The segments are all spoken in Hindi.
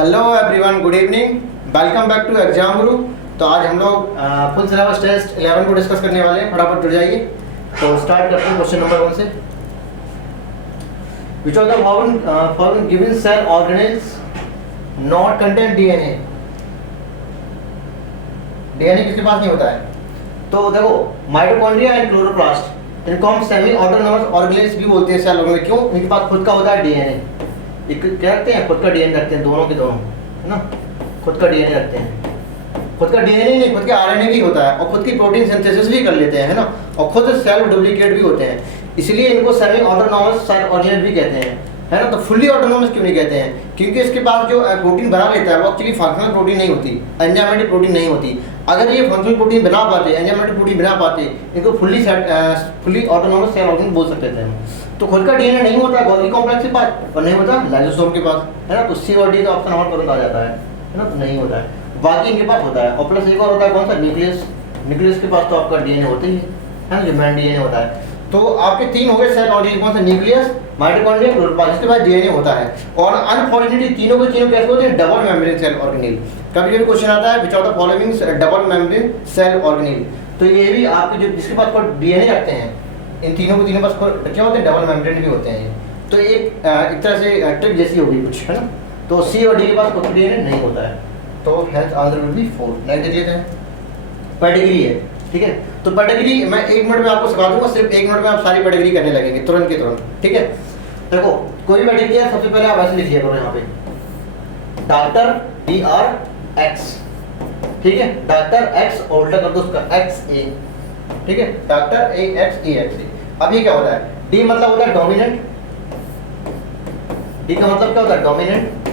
Hello everyone, good evening, welcome back to exam guru. तो आज हम लोग फुल सिलेबस टेस्ट 11 को डिस्कस करने वाले हैं। फटाफट जुड़ जाइए। तो स्टार्ट करते हैं क्वेश्चन नंबर 1 से। Which of the following given cell organelles not contain DNA. DNA किसके पास नहीं होता है? तो देखो, माइटोकॉन्ड्रिया एंड क्लोरोप्लास्ट, इनको हम सेमी ऑटोनॉमस ऑर्गेनेल्स भी बोलते हैं सेल में। क्यों? इनके पास खुद का होता है डीएनए। क्या रखते हैं? खुद का डीएनए रखते हैं, दोनों के दोनों, है ना। खुद का डीएनए रखते हैं। खुद का डीएनए नहीं, खुद के आरएनए भी होता है और खुद की प्रोटीन सिंथेसिस भी कर लेते हैं, है ना। और खुद सेल्फ डुप्लीकेट भी होते हैं, इसलिए इनको सेमी ऑटोनॉमस सेल ऑर्गेनेल भी कहते हैं, है ना। तो फुल्ली ऑटोनॉमस क्यों नहीं कहते हैं? क्योंकि इसके पास जो प्रोटीन बना लेता है वो एक्चुअली फंक्शनल प्रोटीन नहीं होती, एंजाइमेटिक प्रोटीन नहीं होती। अगर ये फंक्शनल प्रोटीन बना पाते, एंजाइमेटिक प्रोटीन बना पाते, इनको फुल्ली ऑटोनॉमस सेल ऑर्गेनेल बोल सकते थे हम। तो खुद का डीएनए नहीं होता गोल्गी कॉम्प्लेक्स के पास और नहीं होता लाइसोसोम के पास, है ना। तो सी और डी का ऑप्शन हमारा तुरंत आ जाता है ना। तो नहीं होता है, बाकी इनके पास होता है। और प्लस एक और होता है, कौन सा? न्यूक्लियस। न्यूक्लियस के पास तो आपका डीएनए होता ही है ना, जो मेन डीएनए होता है। तो आपके 3 हो गए सेल ऑर्गेनेल, कौन सा? न्यूक्लियस, माइटोकॉन्ड्रिया, क्लोरोप्लास्ट, इसके बाद डीएनए होता है। और अनफॉर्चुनेटली तीनों के तीनों कैसे होते हैं? Double membrane cell organelle. कभी कभी क्वेश्चन आता है which of the following double membrane cell organelle. तो ये भी आपके जो जिसके पास डीएनए रखते हैं, इन तीनों के तीनों पास क्या होते हैं? डबल मेम्ब्रेन भी होते हैं ये। तो एक तरह से ट्रिक जैसी होगी कुछ, है ना। तो सी और डी के पास कोई डीएनए नहीं होता है। तो health answer will B 4। Next देख लेते हैं। पेडिग्री है, ठीक है। तो पेडिग्री मैं 1 मिनट में आपको सिखा दूंगा, सिर्फ 1 मिनट में आप सारी पेडिग्री करने लगेंगे तुरंत के तुरंत, ठीक है। देखो, कोई पेडिग्री है, सबसे पहले आप ऐसे लिखिए करो यहाँ पे, डॉक्टर DR X, ठीक है। डॉक्टर X उल्टा कर दो उसका XA, ठीक है। Doctor AXA। अब ये क्या होता है? डी मतलब होता है डोमिनेंट। डी का मतलब क्या होता है? डोमिनेंट,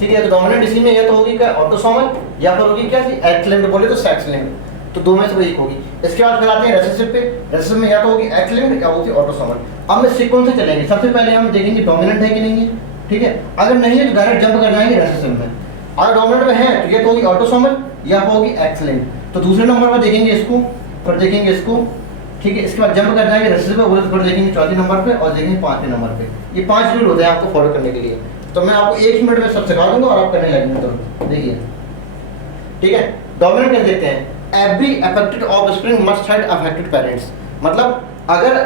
ठीक है। तो डोमिनेंट इसी में या तो होगी क्या? ऑटोसोमल, या फिर होगी क्या? एक्स लिंक्ड बोले तो सेक्स लिंक्ड। तो दो में से कोई एक होगी। इसके बाद फिर आते हैं रेसेसिव पे। रेसेसिव में या तो होगी एक्स लिंक्ड या होगी ऑटोसोमल। अब मैं सीक्वेंस से चलेंगे। सबसे पहले हम देखेंगे डोमिनेंट है कि नहीं है, ठीक है। अगर नहीं है तो डायरेक्ट जंप कर जाएंगे रेसेसिव में। अगर डोमिनेंट में है तो ये तो होगी ऑटोसोमल या होगी एक्स लिंक्ड। तो दूसरे नंबर पर देखेंगे इसको, फिर देखेंगे इसको, ठीक है। इसके बाद जंप कर जाएंगे रेसेसिव पे, फिर देखेंगे चौथे नंबर पे और देखेंगे 5वें नंबर पे। ये 5 रूल होते हैं आपको फॉलो करने के लिए। तो मैं आपको 1 मिनट में सब सिखा दूंगा और आप करने लगेंगे। तो देखिए, ठीक है। डोमिनेंट कर देते हैं, every affected offspring must have affected parents. मतलब अगर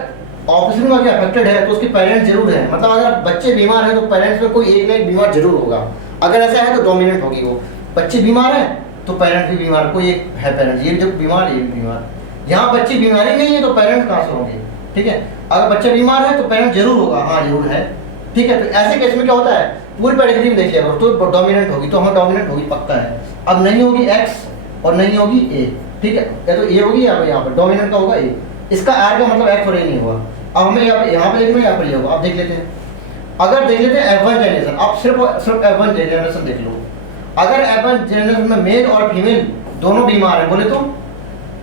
ऑफस्प्रिंग अगर अफेक्टेड है तो उसके पेरेंट्स जरूर हैं। मतलब अगर बच्चे बीमार हैं तो पेरेंट्स में कोई एक ना एक बीमार जरूर होगा। अगर ऐसा है तो डोमिनेंट होगी वो। बच्चे बीमार हैं तो पेरेंट्स भी बीमार, कोई एक है पेरेंट्स, ये जो बीमार है ये बीमार। यहाँ बच्चे बीमारी नहीं है तो पेरेंट्स कहाँ से होंगे, ठीक है। अगर बच्चा बीमार है तो पेरेंट्स जरूर होगा, हाँ जरूर है, ठीक है। तो ऐसे केस में क्या होता है? पूरी पेडिग्री में देख लिया करो, तो डोमिनेंट होगी, तो हमें डोमिनेंट होगी पक्का है। अब नहीं होगी एक्स और नहीं होगी ए, ठीक है। या तो ए होगी या यहाँ पर डोमिनेंट का होगा ए। इसका आर का मतलब एक्स और ए नहीं होगा। अब हमें यहाँ पे देखना है, यहाँ पर ये होगा। अब देख लेते हैं, अगर देख लेते हैं F1 जनरेशन। आप सिर्फ F1 जनरेशन देख लो। अगर F1 जनरेशन में मेल और फीमेल दोनों बीमार है बोले तो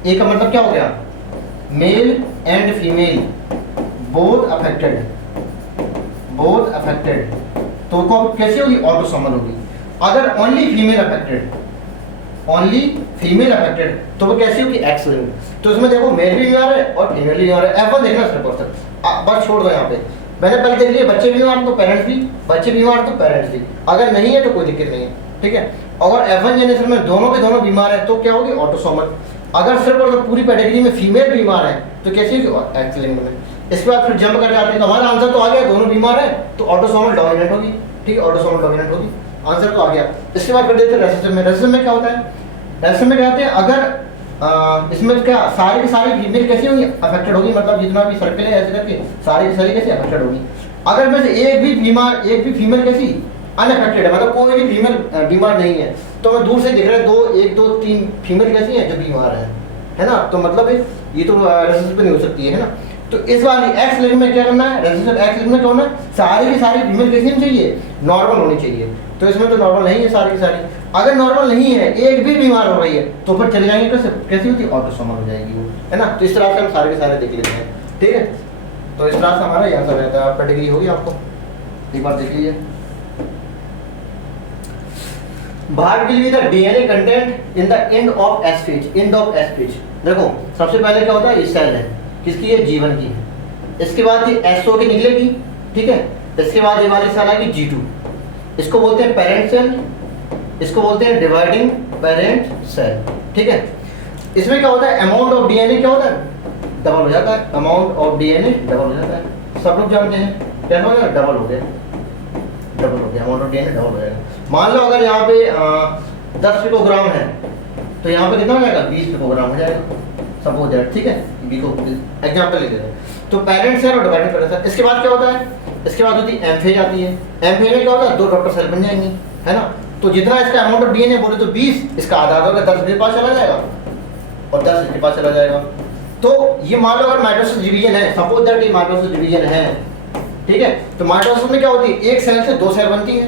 ए का मतलब क्या हो गया? Male and female both affected, both affected. तो को कैसे होगी? ऑटोसोमल होगी। अगर only female affected, only female affected, तो वो कैसी होगी? X linked. तो इसमें देखो मेल भी बीमार है और फीमेल भी बीमार है। F1 देखना सिर्फ और सिर्फ, बस छोड़ दो यहाँ पे। मैंने पहले देख लिया, बच्चे बीमार तो पेरेंट्स भी, बच्चे बीमार तो पेरेंट्स भी। अगर नहीं है तो कोई दिक्कत नहीं है, ठीक है। अगर F1 जनरेशन में दोनों के दोनों बीमार है तो क्या होगी? ऑटोसोमल। अगर सिर्फ और पूरी कैटेगरी में फीमेल बीमार है तो कैसी होगी? एक्स लिंक्ड में। इसके बाद फिर जंप कर जाते हैं तो हमारा आंसर तो आ गया, दोनों बीमार है तो ऑटोसोमल डोमिनेंट होगी, ठीक है। ऑटोसोमल डोमिनेंट होगी, आंसर तो आ गया। इसके बाद फिर देखते हैं रेसेसिव में। रेसेसिव में क्या होता है? रेसेसिव में कहते हैं अगर इसमें क्या सारी की सारी फीमेल कैसी होगी? अफेक्टेड होगी। मतलब जितना भी सर्कल है ऐसे करके सारी की सारी कैसी अफेक्टेड होगी। अगर में से एक भी बीमार, एक भी फीमेल कैसी अनअफेक्टेड है, मतलब कोई भी फीमेल बीमार नहीं है, तो हमें दूर से दिख रहा है 2 1 2 3 फीमेल कैसी हैं जो बीमार है ना। तो मतलब ये तो रेसेसिव पे नहीं हो सकती है ना। तो इस वाली एक्स लिंक में क्या करना है? रेसेसिव एक्स लिंक में क्या होना है? सारी की सारी फीमेल कैसी होनी चाहिए? नॉर्मल होनी चाहिए। तो इसमें तो नॉर्मल नहीं है सारी की सारी। अगर नॉर्मल नहीं है, एक भी बीमार हो रही है, तो फिर चले जाएंगे कैसी होती है? ऑटोसोमल हो जाएगी वो, है ना। तो इस तरह से हम सारे के सारे देख लेते हैं, ठीक है। तो इस तरह से हमारा यहाँ से रहता है। पेडिग्री होगी आपको एक बार देख लीजिए। What will be the DNA content in the end of S phase? End of S phase. देखो सबसे पहले क्या होता है? ये सेल है किसकी? ये जीवन की है। इसके बाद ये SO की निकलेगी, ठीक है। इसके बाद ये वाली सेल आएगी G2। इसको बोलते हैं पेरेंट सेल, इसको बोलते हैं डिवाइडिंग पेरेंट सेल, ठीक है। इसमें क्या होता है, अमाउंट ऑफ डीएनए क्या होता है, डबल हो जाता है, अमाउंट ऑफ डीएनए डबल हो जाता है, सब लोग जानते हैं क्या हो गया, डबल हो गया, डबल हो गया, अमाउंट ऑफ डीएनए डबल हो जाएगा। मान लो अगर यहाँ पे 10 पिकोग्राम है तो यहाँ पे कितना हो जाएगा, 20 पिकोग्राम हो जाएगा, सपोज दैट, ठीक है, एग्जाम्पल ले लेते हैं। तो पेरेंट सेल और डिवाइडिंग पेरेंट सेल। इसके बाद क्या होता है, इसके बाद होती है एम फेज आती है। एम फेज में क्या होता है, 2 डॉटर सेल बन जाएंगी, है ना। तो जितना इसका अमाउंट ऑफ डीएनए बोले तो 20, इसका आधा होगा 10 के पास चला जाएगा और 10 इसके पास चला जाएगा। तो ये मान लो अगर माइटोसिस डिवीजन है, सपोज दैट ये माइटोसिस डिवीजन है, ठीक है। तो माइटोसिस में क्या होती है, एक सेल से 2 सेल बनती है।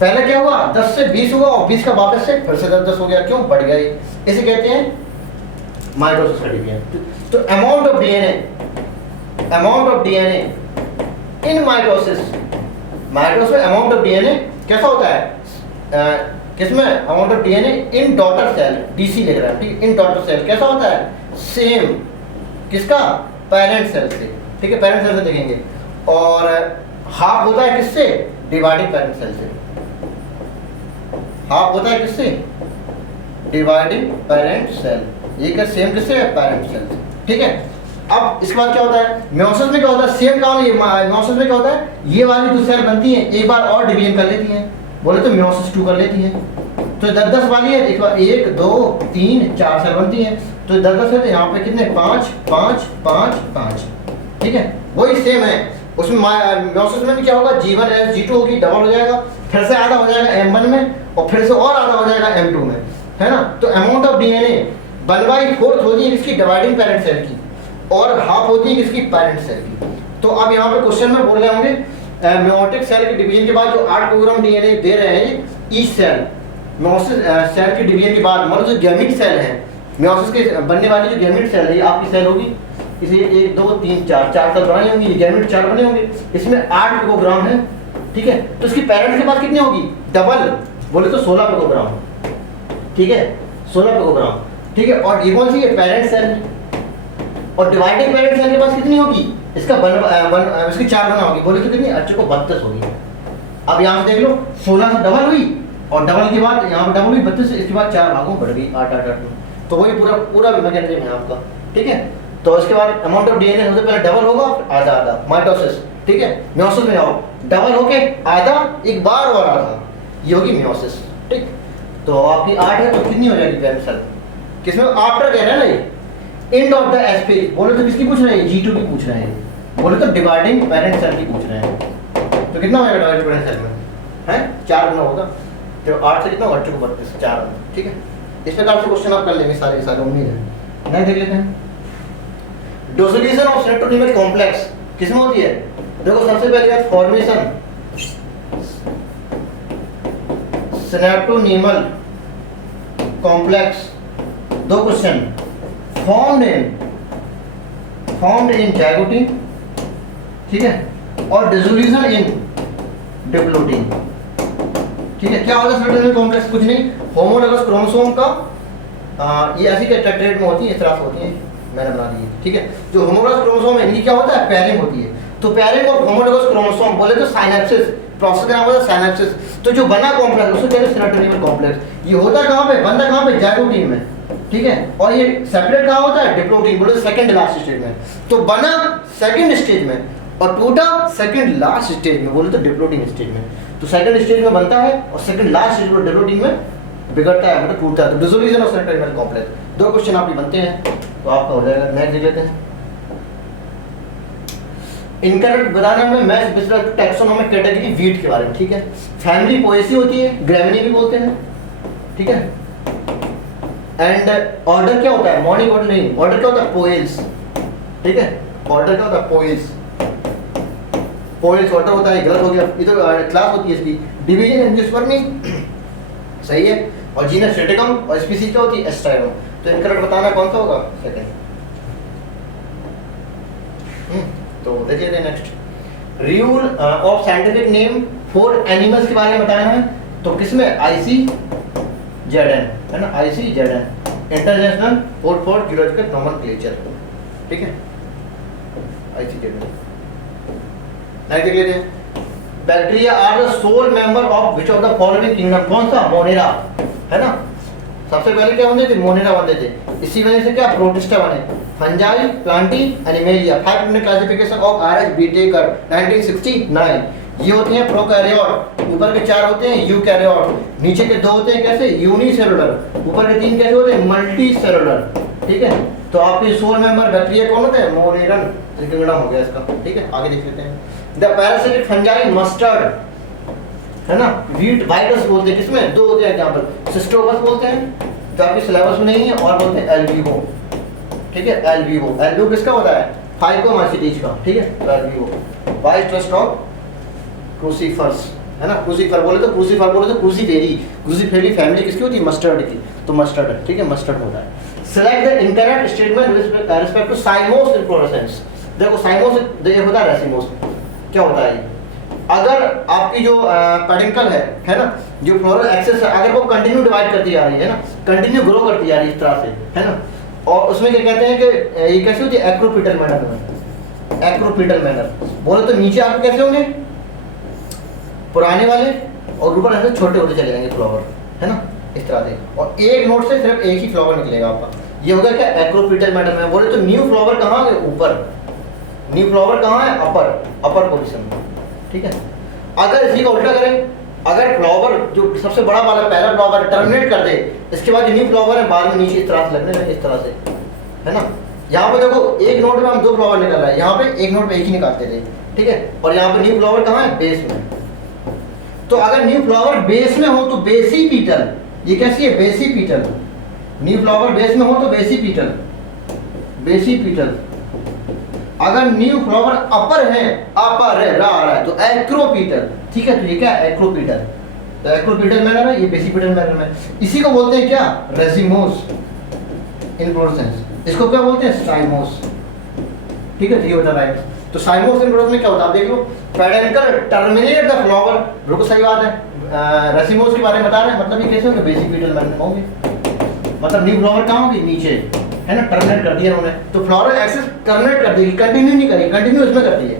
पहले क्या हुआ, 10 से 20 हुआ और 20 का वापस से फिर से 10 हो गया, क्यों, बढ़ गया। इसे कहते हैं माइटोसिस का डिवीजन। तो amount of DNA in mitosis, mitosis में अमाउंट ऑफ डीएनए कैसा होता है, किसमें, amount of DNA in daughter cell, DC लिख रहा है, ठीक, इन डॉटर सेल कैसा होता है, सेम किसका, पेरेंट सेल से, ठीक है, पेरेंट सेल से देखेंगे। और हाफ होता है किससे, डिवाइडिंग पेरेंट सेल से, हाफ होता है किससे, डिवाइडिंग पेरेंट सेल, ये क्या सेम किससे है, पेरेंट सेल से, ठीक है। अब इसके बाद क्या होता है, मेयोसिस में क्या होता है, सेम काम, ये मेयोसिस में क्या होता है, ये वाली जो सेल बनती है एक बार और डिवीजन कर लेती हैं, बोले तो मेयोसिस 2 कर लेती है। तो 10-10 वाली है, एक बार 1 2 3 4 सेल बनती है, तो 10-10 है, तो यहाँ पे कितने, 5 5 5 5, ठीक है, वही सेम है। उसमें मेयोसिस में भी क्या होगा, G1 G2 होगी, डबल हो जाएगा, फिर से आधा हो जाएगा M1 में और फिर से और आधा हो जाएगा M2 में, है ना। तो अमाउंट ऑफ डीएनए 1/4 होती है किसकी, डिवाइडिंग पेरेंट सेल की, और हाफ होती है किसकी, पेरेंट सेल की। तो अब यहाँ पे क्वेश्चन में बोल रहे होंगे मेयोटिक सेल के डिवीजन के बाद जो 8 किलोग्राम डीएनए दे रहे हैं ईच सेल, मेयोसिस सेल के डिवीजन के बाद, मतलब जो गैमीट सेल है, मेयोसिस के बनने वाली जो गैमीट सेल है, ये आपकी सेल होगी, इसे 1 2 3 4 सेल बनाई होंगी, गैमीट 4 बने होंगे, इसमें 8 पिकोग्राम है, ठीक है। तो इसकी पेरेंट के पास कितनी होगी, डबल, बोले तो 16 पिकोग्राम, ठीक है, 16 पिकोग्राम, ठीक है। और ये कौन सी है, पेरेंट सेल। और डिवाइडिंग पेरेंट सेल के पास कितनी होगी, इसका इसकी 4 बना होगी, बोले तो कितनी, अच्छे को 32 होगी। अब यहाँ से देख लो, 16 से डबल हुई और डबल के बाद यहाँ पर डबल हुई 32 से, इसके बाद 4 भागों बढ़ गई, 8 8 8। तो वही पूरा मैकेनिज्म है आपका, ठीक है। तो इसके बाद अमाउंट ऑफ डीएनए सबसे पहले डबल होगा, आधा आधा, माइटोसिस, ठीक है। मेयोसिस में आओ, डबल होके आधा, एक बार और आधा, ये होगी मेयोसिस, ठीक। तो आपकी 8 है, तो कितनी हो जाएगी पेरेंट सेल, किसमें, आफ्टर कह रहे हैं ना ये, end of the S phase, बोले तो किसकी पूछ रहे हैं, G2 की पूछ रहे हैं, बोले तो डिवाइडिंग पेरेंट सेल की पूछ रहे हैं। तो कितना हो जाएगा डिवाइडिंग पेरेंट सेल में, है 4 गुना होगा, तो 8 से कितना होगा, 32, 4, ठीक है। इस प्रकार से क्वेश्चन आप कर लेंगे सारे सारे, उम्मीद है। नहीं देख लेते हैं, डिसोसिएशन ऑफ सेरोटोनिन कॉम्प्लेक्स किसमें होती है, देखो सबसे पहले है formation serotonin complex, 2 question, formed in zygote, ठीक है, और डिसोल्यूशन इन डिप्लोटीन, ठीक है। क्या होता है सेरोटोनिन कॉम्प्लेक्स, कुछ नहीं, होमोलोगस क्रोमोसोम का ये ऐसी के टेट्राहेड्रल में होती है, इस तरह से होती है, मैंने बना दी है, ठीक है। जो होमोलोगस क्रोमोसोम है, इनकी क्या होता है, पेयरिंग होती है। तो पेयरिंग और होमोलोगस क्रोमोसोम बोले तो साइनेप्सिस, प्रोसेस का नाम होता है साइनेप्सिस। तो जो बना कॉम्प्लेक्स उसको कहते हैं सेरोटोनिन कॉम्प्लेक्स। ये होता कहाँ पे, बनता कहाँ पे, ज़ाइगोट में, ठीक है। और ये सेपरेट कहाँ होता है, डिप्लोटीन, बोले सेकंड लास्ट स्टेज में। तो बना सेकंड स्टेज में और टूटा सेकंड लास्ट स्टेज में, बोले तो डिप्लोटीन स्टेज में। तो सेकंड स्टेज में बनता है और सेकंड लास्ट स्टेज में डिप्लोटीन में बिगड़ता है, मतलब टूटता है। तो dissolution of serotonin complex, 2 question आपके बनते हैं, तो आपका हो जाएगा। नेक्स्ट देख लेते हैं, इनकरेक्ट बताने में मैं स्पेशल टैक्सोनॉमिक कैटेगरी वीट के बारे में, ठीक है। फैमिली पोएसी होती है, ग्रेमिनी भी बोलते हैं, ठीक है। एंड ऑर्डर क्या होता है, मॉर्निंग ऑर्डर नहीं, ऑर्डर क्या होता है, पोएल्स, ठीक है। ऑर्डर क्या होता है, पोएल्स, पोएल्स ऑर्डर होता है, गलत हो गया, ये तो क्लास होती है इसकी। डिवीजन एंजियोस्पर्मी सही है, और जीनस स्ट्रेटिकम, और स्पीसीज क्या होती है, एस्ट्राइडम। तो इनकरेक्ट बताना कौन सा होगा, सेकंड। तो देखिए next, rule of scientific name for animals के बारे में बताना है। तो किसमें, ICZN है ना, ICZN, international code for zoological nomenclature, ठीक है, ICZN। नेक्स्ट देख लेते हैं, bacteria are the sole member of which of the following kingdom, कौन सा, मोनेरा, है ना। सबसे पहले क्या बनते थे, मोनेरा बनते थे, इसी वजह से क्या प्रोटिस्टा बने, Fungi, Plantae, Animalia. 5 minute classification of R H Whittaker 1969। ये होते हैं प्रोकैरियोट, ऊपर के 4 होते हैं यूकैरियोट, नीचे के 2 होते हैं कैसे, यूनिसेलुलर, ऊपर के 3 कैसे होते हैं, मल्टी सेलुलर, ठीक है। तो आपके सोल मेंबर बैक्टीरिया कौन होते हैं, मोनेरन किंगडम हो गया इसका, ठीक है। आगे देख लेते हैं, द पैरासिटिक फंजाई मस्टर्ड, है ना, वीट वाइटस बोलते हैं, किसमें 2 होते हैं एग्जांपल, सिस्टोबस बोलते हैं जो आपके सिलेबस में नहीं है, और बोलते हैं एल्बिगो, ठीक है। एल्बिगो, एल्बिगो किसका होता है, फाइकोमाइसीटीज का, ठीक है। Albugo white trust of crucifers, है ना। क्रूसीफर बोले तो क्रूसीफर बोले तो क्रूसीफेरी, क्रूसीफेरी फैमिली किसकी होती है, मस्टर्ड की, तो मस्टर्ड, ठीक है, मस्टर्ड होता है। Select the incorrect statement with respect to cymose inflorescence. देखो साइमोस ये होता है रेसिमोस, क्या होता है, अगर आपकी जो पेडिकल है ना, जो फ्लोरल एक्सिस है, अगर वो कंटिन्यू डिवाइड करती जा रही है ना, कंटिन्यू ग्रो करती जा रही है इस तरह से, है ना, और उसमें क्या कहते हैं कि ये कैसे होती है, एक्रोपिटल मैनर में, एक्रोपिटल मैनर बोले तो नीचे आपके कैसे होंगे, पुराने वाले, और ऊपर ऐसे छोटे होते चले जाएंगे फ्लावर, है ना, इस तरह से, और एक नोट से सिर्फ एक ही फ्लावर निकलेगा आपका, ये होगा क्या, एक्रोपिटल मैनर में। बोले तो न्यू फ्लावर कहाँ है, ऊपर, न्यू फ्लावर कहाँ है, अपर पोजीशन में, ठीक है। अगर इसी का उल्टा करें, अगर फ्लावर जो सबसे बड़ा वाला पहला फ्लावर टर्मिनेट कर दे, इसके बाद जो न्यू फ्लावर है बाद में नीचे इस तरह से लगने लगे, इस तरह से, है ना। यहाँ पे देखो एक नोट में हम 2 फ्लावर निकल रहा है, यहाँ पे एक नोट में एक ही निकालते थे, ठीक है, और यहाँ पे न्यू फ्लावर कहाँ है, बेस में। तो अगर न्यू फ्लावर बेस में हो तो बेसिपीटल, ये कैसी है, बेसिपीटल, न्यू फ्लावर बेस में हो तो बेसिपीटल, बेसिपीटल। अगर न्यू फ्लावर अपर है, अपर है, रहा है तो एक्रोपीटल, ठीक है। तो ये क्या है, एक्रोपीटल, तो एक्रोपीटल मैनर है, ये बेसिपीटल मैनर में। इसी को बोलते हैं क्या, रेसिमोस इन्फ्लोरेसेंस, इसको क्या बोलते हैं, साइमोस, ठीक है। तो ये होता है राइट। तो साइमोस इन्फ्लोरेसेंस में क्या होता है, आप देख लो, पेडिकल टर्मिनेट द फ्लावर, बिल्कुल सही बात है। रेसिमोस के बारे में बता रहे हैं, मतलब ये कैसे होंगे, बेसिपीटल मैनर में होंगे, मतलब न्यू फ्लावर कहाँ होगी, नीचे, है ना, टर्मिनेट कर दिया उन्होंने, तो फ्लोरल एक्सिस टर्मिनेट कर देगी, कंटिन्यू नहीं करेगी, कंटिन्यू इसमें करती है।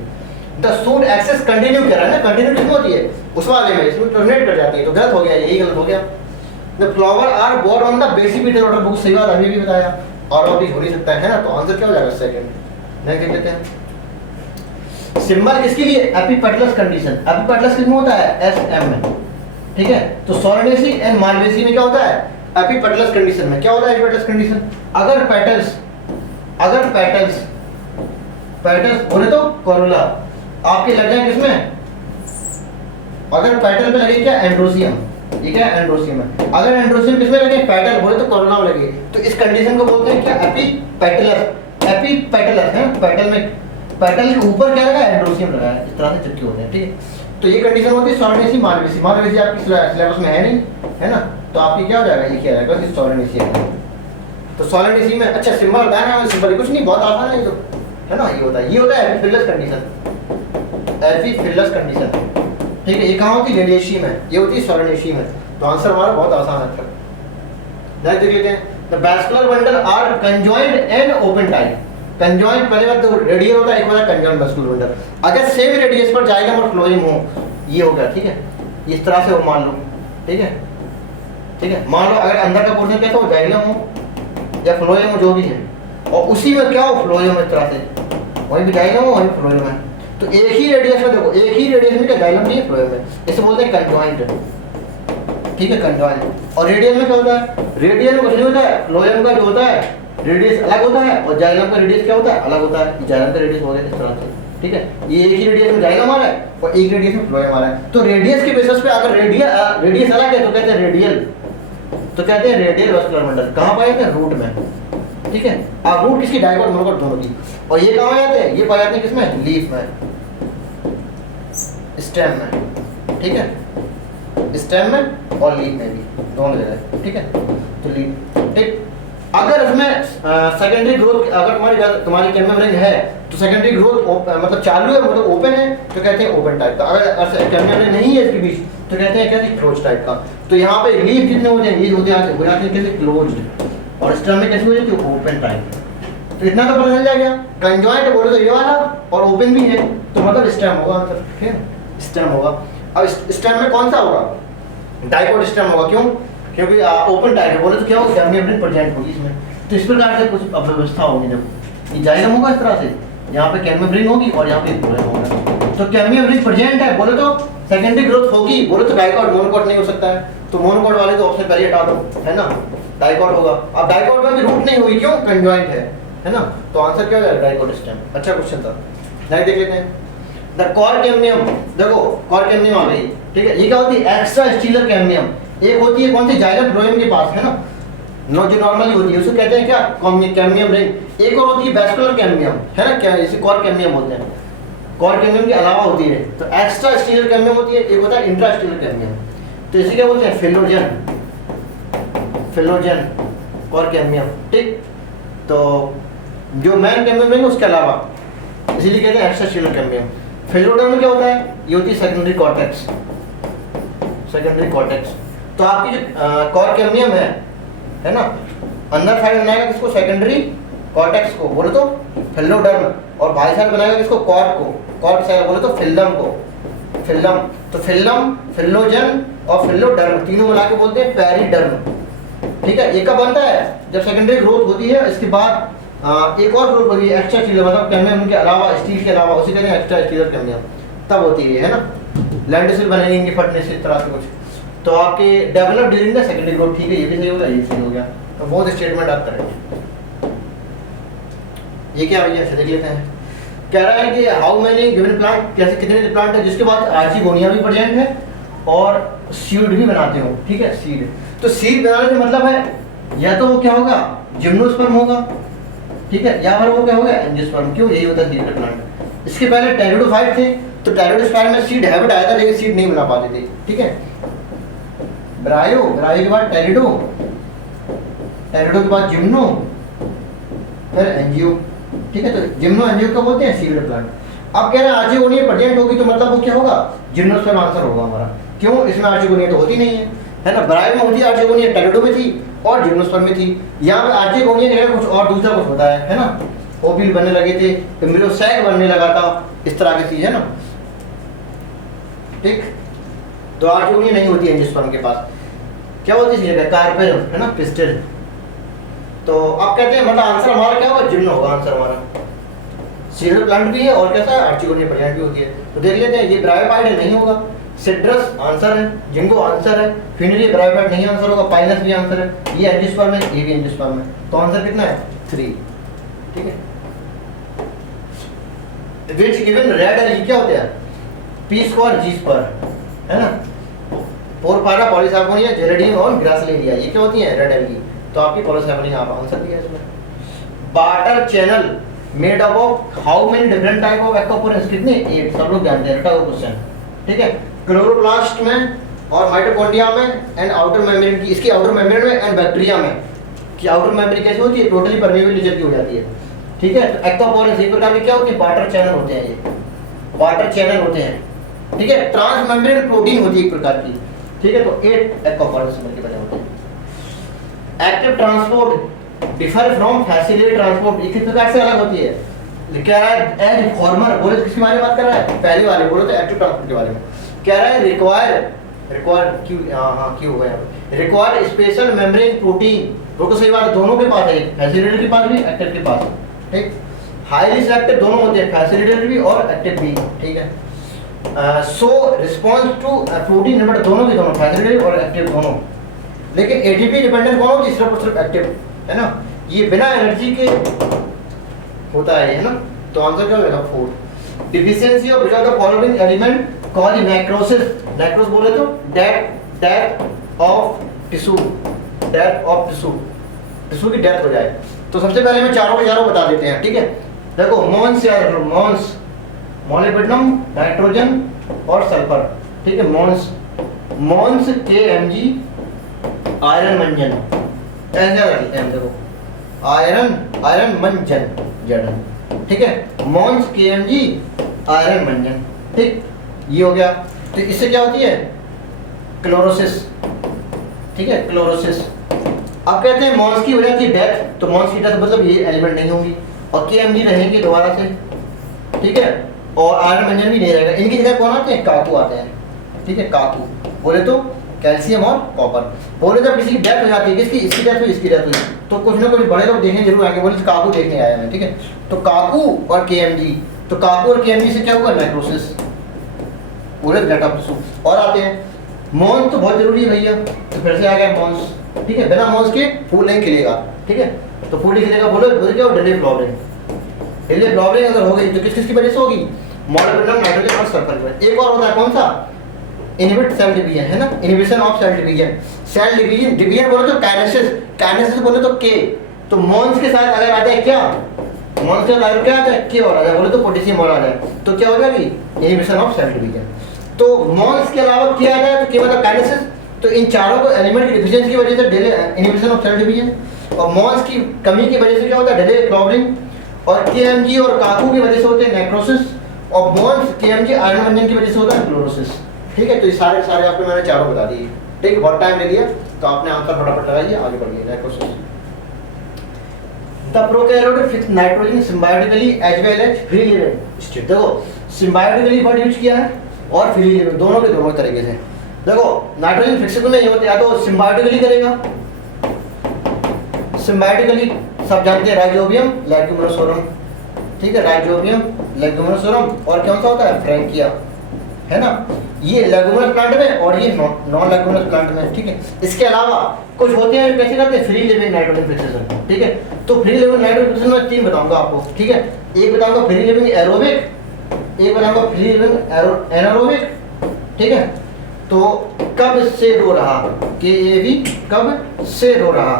द सूट एक्सिस कंटिन्यू कर रहा है ना, कंटिन्यू किसमें होती है, उस वाले में, इसमें टर्मिनेट कर जाती है, तो गलत हो गया, यही गलत हो गया। The flower are borne on the basipetal order, बहुत सही बात अभी भी बताया, और अभी हो नहीं सकता है ना, तो आंसर क्या हो जाएगा, सेकंड। नेक्स्ट देख लेते हैं, सिंबल किसके लिए, एपिपेटलस कंडीशन, एपिपेटलस किसमें होता है, एसएम में, ठीक है। तो सोलनेसी एंड मालवेसी में क्या होता है, एपिपेटलस कंडीशन में क्या होता है, एपिपेटलस कंडीशन, अगर पेटल्स बोले तो कोरोला आपके लग जाए किसमें, अगर पेटल पे लगे क्या, एंड्रोसियम, ये क्या है, एंड्रोसियम है। अगर एंड्रोसियम किसमें लगे, पेटल बोले तो कोरोला में लगे, तो इस कंडीशन को बोलते हैं क्या, एपिपेटलस, एपिपेटलस है, पेटल में, पेटल के ऊपर क्या लगा, एंड्रोसियम लगा है, इस तरह से चिपके होते हैं, ठीक है। तो ये कंडीशन होती है सोलनेसी मालवेसी, मालवेसी आपकी सिलेबस में है नहीं, है ना, तो आपकी क्या हो जाएगा, ये क्या रहेगा, सोलनेसी है। तो सोलनेसी में अच्छा सिंबल होता है ना, सिंबल कुछ नहीं, बहुत आसान है, तो है ना, ये होता है एपिफिलस कंडीशन, एपिफिलस कंडीशन, ठीक है। ये कहाँ होती है, रेडिएशी में, ये होती है सोलनेसी में, तो आंसर हमारा बहुत आसान है। नेक्स्ट देख लेते हैं, the vascular bundle are conjoint and open type, conjoint पहले बात तो रेडियल होता है, एक होता है कंजॉइंट वैस्कुलर बंडल, अगर सेम रेडियस पर जाइलम और फ्लोएम हो, ये हो गया, ठीक है, इस तरह से वो मान लो, ठीक है, ठीक है। मान लो अगर अंदर का पोर्शन कैसा हो, जाइलम हो या फ्लोएम हो, जो भी है, और उसी में क्या हो, फ्लोएम, इस तरह से, वहीं भी जाइलम हो वहीं फ्लोएम है, तो एक ही रेडियस में, देखो एक ही रेडियस में क्या, जाइलम भी है, फ्लोएम है, इसे बोलते हैं कंजॉइंट, ठीक है, कंजॉइंट। और रेडियल में क्या होता है, रेडियल में कुछ नहीं होता है, फ्लोएम का जो होता है रेडियस अलग होता है, और जाइलम का रेडियस क्या होता है, अलग होता है, जाइलम का रेडियस हो गया इस तरह से, ठीक है। ये एक ही रेडियस में जाइलम आ रहा है और एक रेडियस में फ्लोएम आ रहा है, तो रेडियस के बेसिस पे अगर रेडियस अलग है तो कहते हैं रेडियल, तो कहते हैं रेडियल वैस्कुलर बंडल। कहाँ पाए जाते हैं, रूट में, ठीक है। अब रूट किसकी, डाइकोट मोनोकोट दोनों की, और ये कहाँ जाते हैं, ये पाए जाते हैं किसमें, लीफ में, स्टेम में, ठीक है, स्टेम में और लीफ में भी, दोनों जगह, ठीक है। तो लीफ, ठीक। अगर इसमें सेकेंडरी ग्रोथ, अगर तुम्हारी कैमरा रिंग है तो सेकेंडरी ग्रोथ मतलब चालू है, मतलब ओपन है, तो कहते हैं ओपन टाइप का। अगर कैमरा रिंग नहीं है इसके बीच तो कहते हैं कैसे, क्लोज टाइप का। तो यहाँ पे लीफ जितने होते हैं, ये होते हैं कैसे, क्लोज्ड, और स्टेम में कैसे हो जाती है, ओपन टाइप। तो इतना तो पता चल जाएगा, कंजॉइंट बोले तो ये वाला, और ओपन भी है, तो मतलब स्टेम होगा आंसर, ठीक है। स्टेम होगा। अब स्टेम में कौन सा होगा, डाइकोट स्टेम होगा। क्यों? क्योंकि ओपन डाइकोट बोले तो क्या होगा, कैम्बियम रिंग प्रेजेंट होगी इसमें। तो इस प्रकार से कुछ अव्यवस्था होगी, जब ये जाइलम होगा इस तरह से, यहाँ पे कैम्बियम रिंग होगी और यहाँ पे पोलम होगा। तो कैम्बियम रिंग प्रेजेंट है बोले तो सेकेंडरी ग्रोथ होगी, बोले तो डाइकोट, मोनोकोट नहीं हो सकता है। तो मोनोकोट वाले तो ऑप्शन पहले हटा दो, है ना, डाइकोट होगा। अब डाइकोट में भी रूट नहीं हुई, क्यों? कंजॉइंट है ना। तो आंसर क्या हो जाएगा, डाइकोट स्टेम। अच्छा क्वेश्चन था, नेक्स्ट देख लेते हैं। द कॉर कैम्बियम, देखो कॉर कैम्बियम आ गई, ठीक है। ये क्या होती है, एक्स्ट्रा स्टीलर कैम्बियम। एक होती है कौन सी, जाइलम फ्लोएम के पास, है ना, नो जो नॉर्मली होती है, उसको कहते हैं क्या, कैम्बियम रिंग। एक और होती है वेस्कुलर कैम्बियम, है ना, क्या इसे कॉर कैम्बियम बोलते हैं। कॉर कैम्बियम के अलावा होती है तो एक्स्ट्रा स्टीलर कैम्बियम होती है, एक होता है इंट्रा स्टीलर कैम्बियम। तो इसे क्या बोलते हैं, फिलोजन कॉर कैम्बियम, ठीक। तो जो मेन कैम्बियम है उसके अलावा, इसीलिए कहते हैं एक्स्ट्रा स्टीलर कैम्बियम। फिलोडर्म में क्या होता है, ये होती है सेकेंडरी कॉर्टेक्स, सेकेंडरी कॉर्टेक्स। तो आपकी जो कॉर कैम्बियम है ना, अंदर साइड बनाएगा किसको, सेकेंडरी कॉर्टेक्स को बोले तो फिलोडर्म, और बाहर साइड बनाएगा किसको, कॉर्क को, कॉर्क साइड बोले तो फिल्लम को, फिल्लम। तो फिल्लम, फिलोजन और फिलोडर्म तीनों मिला के बोलते हैं पेरिडर्म, ठीक है। ये कब बनता है, जब सेकेंडरी ग्रोथ होती है, इसके बाद एक और ग्रोथ होती है एक्स्ट्रा स्टीलर, मतलब कैम्बियम के अलावा, स्टील के अलावा, उसी कहते हैं एक्स्ट्रा स्टीलर कैम्बियम, तब होती है ना। लैंडसिल बनेंगे फटने से, इस तरह से कुछ। तो आपके develop during the secondary growth, ठीक है, ये भी सही होगा, ये सही हो गया। तो बहुत स्टेटमेंट आप करेंगे। ये क्या भैया, ऐसे देख लेते हैं। कह रहा है कि हाउ मेनी गिवन प्लांट, कैसे कितने प्लांट है जिसके बाद आर्चिगोनिया भी प्रेजेंट है और सीड भी बनाते हो, ठीक है, सीड। तो सीड बनाने से मतलब है या तो वो क्या होगा, जिम्नोस्पर्म होगा, ठीक है, या फिर वो क्या होगा, एंजियोस्पर्म। क्यों, यही होता है सीड प्लांट। इसके पहले टेरिडोफाइट थे, तो टेरिडोफाइट में सीड हैबिट आया था, लेकिन सीड नहीं बना पाते थे, ठीक है। ब्रायो, ब्रायो के बाद टेरिडो, टेरिडो के बाद जिम्नो, फिर एंजियो, ठीक है। तो जिम्नो एंजियो का बोलते हैं सीड प्लांट। अब कह रहे हैं आर्चिगोनिया प्रेजेंट होगी, तो मतलब वो क्या होगा, जिम्नोस्पर्म आंसर होगा हमारा। क्यों, इसमें आर्चिगोनिया तो होती नहीं है ना। ब्रायो में होती है आर्चिगोनिया, टेरिडो में थी और जिम्नोस्पर्म में थी। यहाँ पे आर्चिगोनिया की जगह कुछ और दूसरा कुछ होता है ना। ओव्यूल बनने लगे थे, एम्ब्रियोसैक बनने लगा था, इस तरह की चीज है ना, ठीक। तो आर्चिगोनिया नहीं होती एंजियोस्पर्म के पास, क्या होती है जगह, कार्पेल, है ना, पिस्टिल। तो अब कहते हैं मतलब आंसर हमारा क्या होगा, जिम्नो होगा आंसर हमारा। सीडर प्लांट भी है और कैसा है, आर्चिगोनिया प्रेजेंट भी होती है। तो देख लेते हैं, ये ब्रायोफाइट नहीं होगा, सिट्रस आंसर है, जिंगो आंसर है, फिनरी ब्रायोफाइट नहीं आंसर होगा, पाइनस भी आंसर है, ये एंजियोस्पर्म है, ये भी एंजियोस्पर्म है। तो आंसर कितना है, 3, ठीक है। विच गिवन रेड एलगी क्या होता है, पी स्क्वायर जी स्क्वायर, है ना। पोरफायरा, पॉलीसार्कोनिया, जेरेडियम और ग्रासिलेरिया, ये क्या होती है, रेड एलगी। तो आपकी पॉलीसार्कोनिया आप आंसर दिया इसमें। Water channel made up of how many different type of aquaporins, कितने, 8, सब लोग जानते हैं, रटा हुआ क्वेश्चन, ठीक है। क्लोरोप्लास्ट में और माइटोकॉन्ड्रिया में एंड आउटर मेम्ब्रेन की, इसकी आउटर मेम्ब्रेन में एंड बैक्टीरिया में कि आउटर मेम्ब्रेन कैसी होती है, टोटली परमेबल नेचर की हो जाती है, ठीक है। तो एक्वापोरेंस एक प्रकार की क्या होती है, वाटर चैनल होते हैं, ये वाटर चैनल होते हैं, ठीक है। ट्रांस मेम्ब्रेन प्रोटीन होती है एक प्रकार की, ठीक है। तो 8 एक्वापोरेंस मिलके बने होते हैं। Active transport differ from facility transport, एक प्रकार से अलग होती है। कह रहा है एज फॉर्मर, बोले तो किसके बारे में बात कर रहा है, पहले वाले बोले तो एक्टिव ट्रांसपोर्ट के बारे में कह रहा है। रिक्वायर क्यों, हाँ क्यों हो गया, रिक्वायर स्पेशल मेम्ब्रेन प्रोटीन, वो तो सही बात है, दोनों के पास है, फैसिलिटेटर के पास भी एक्टिव के पास, ठीक। हाईली सिलेक्टिव दोनों होते हैं, फैसिलिटेटर भी और एक्टिव भी, ठीक है। सो रिस्पॉन्स टू प्रोटीन नंबर, दोनों के दोनों, फैसिलिटेटर और एक्टिव दोनों। लेकिन एटीपी डिपेंडेंट कौन होती है, सिर्फ और सिर्फ एक्टिव, है ना। ये बिना एनर्जी के होता है ना। तो आंसर क्या होगा, 4। Deficiency of which of the following element cause necrosis, necrosis बोले तो death of tissue, death of tissue, tissue की डेथ हो जाए। तो सबसे पहले मैं चारों के चारों बता देते हैं, ठीक है। देखो मोन्स या मोन्स, मोलिब्डेनम, नाइट्रोजन और सल्फर, ठीक है। मोन्स, मोन्स KMg आयरन मंजन, ऐसे रखते हैं, देखो आयरन मंजन जड़न, ठीक है। मोन्स KMg आयरन मंजन, ठीक, ये हो गया। तो इससे क्या होती है, क्लोरोसिस, ठीक है, क्लोरोसिस। अब कहते हैं मॉन्स की हो जाती है डेथ, तो मॉन्स की डेथ मतलब ये एलिमेंट नहीं होंगी और KMg रहेंगे दोबारा से, ठीक है। और आयरन मंजन भी नहीं रहेगा। इनकी जगह कौन आते हैं? काकू आते हैं, ठीक है, काकू बोले तो कैल्शियम और कॉपर। बोले जब किसी की डेथ हो जाती है, किसकी? इसकी डेथ हुई, इसकी डेथ हुई, तो कुछ ना कुछ बड़े लोग देखने जरूर आएंगे, बोले काकू देखने आया मैं, ठीक है। तो काकू और केएमजी, तो काकू और केएमजी से क्या होगा? नेक्रोसिस, पूरे ब्लड ऑफ टिश्यू। और आते हैं मॉन्स, तो बहुत जरूरी है भैया, तो फिर से आ गया मॉन्स, ठीक है। बिना मॉन्स के फूल नहीं खिलेगा, ठीक है। तो फूल नहीं खिलेगा, बोलो क्या? Delay flowering. डिले फ्लावरिंग अगर हो गई तो किस किस की वजह से होगी? मॉलिक्यूलर नाइट्रोजन और सल्फर। एक और होता है कौन सा? इनहिबिट सेल डिवीजन, है ना, inhibition of cell division. Cell division, division बोले तो काइनेसिस, काइनेसिस बोले तो के। तो मॉन्स के साथ अगर आ जाए क्या? मॉन्स के साथ अगर क्या आ जाए? के और आ जाए, बोले तो पोटेशियम और आ जाए, तो क्या हो जाएगी? Inhibition of cell division. तो मॉन्स के अलावा क्या आ जाए? तो क्या मतलब काइनेसिस। तो इन चारों को एलिमेंट की डिफिशिएंसी की वजह से delay inhibition of cell division, और मॉन्स की कमी की वजह से क्या होता है? Delay flowering. और केएमजी और काकू की वजह से होते हैं नेक्रोसिस, और मॉन्स केएमजी आयरन मंजन की वजह से होता है क्लोरोसिस, ठीक है। तो ये सारे सारे आपको मैंने चारों बता दिए, ठीक है। बहुत टाइम ले लिया तो आपने आंसर फटाफट लगाइए, आगे बढ़िए। Necrosis, the prokaryote fix nitrogen symbiotically as well as free living state. देखो सिम्बायोटिकली वर्ड यूज किया है और फ्री लिविंग, दोनों के दोनों तरीके से। देखो नाइट्रोजन फिक्सेबल नहीं होता, या तो सिम्बायोटिकली करेगा, सिम्बायोटिकली सब जानते हैं, राइजोबियम लेग्यूमिनोसोरम, ठीक है, राइजोबियम लेग्यूमिनोसोरम। और कौन सा होता है? फ्रैंकिया, है ना, ये लेगुमिनस प्लांट में और ये नॉन लेगुमिनस प्लांट में, ठीक है। इसके अलावा कुछ होते हैं कैसे करते हैं? फ्री लिविंग नाइट्रोजन फिक्सेशन, ठीक है। तो फ्री लिविंग नाइट्रोजन फिक्सेशन में तीन बताऊंगा आपको, ठीक है। एक बताऊंगा फ्री लिविंग एरोबिक, एक बताऊंगा फ्री लिविंग एनारोबिक, ठीक है। तो कब से रो रहा, के ए वी, कब से रो रहा,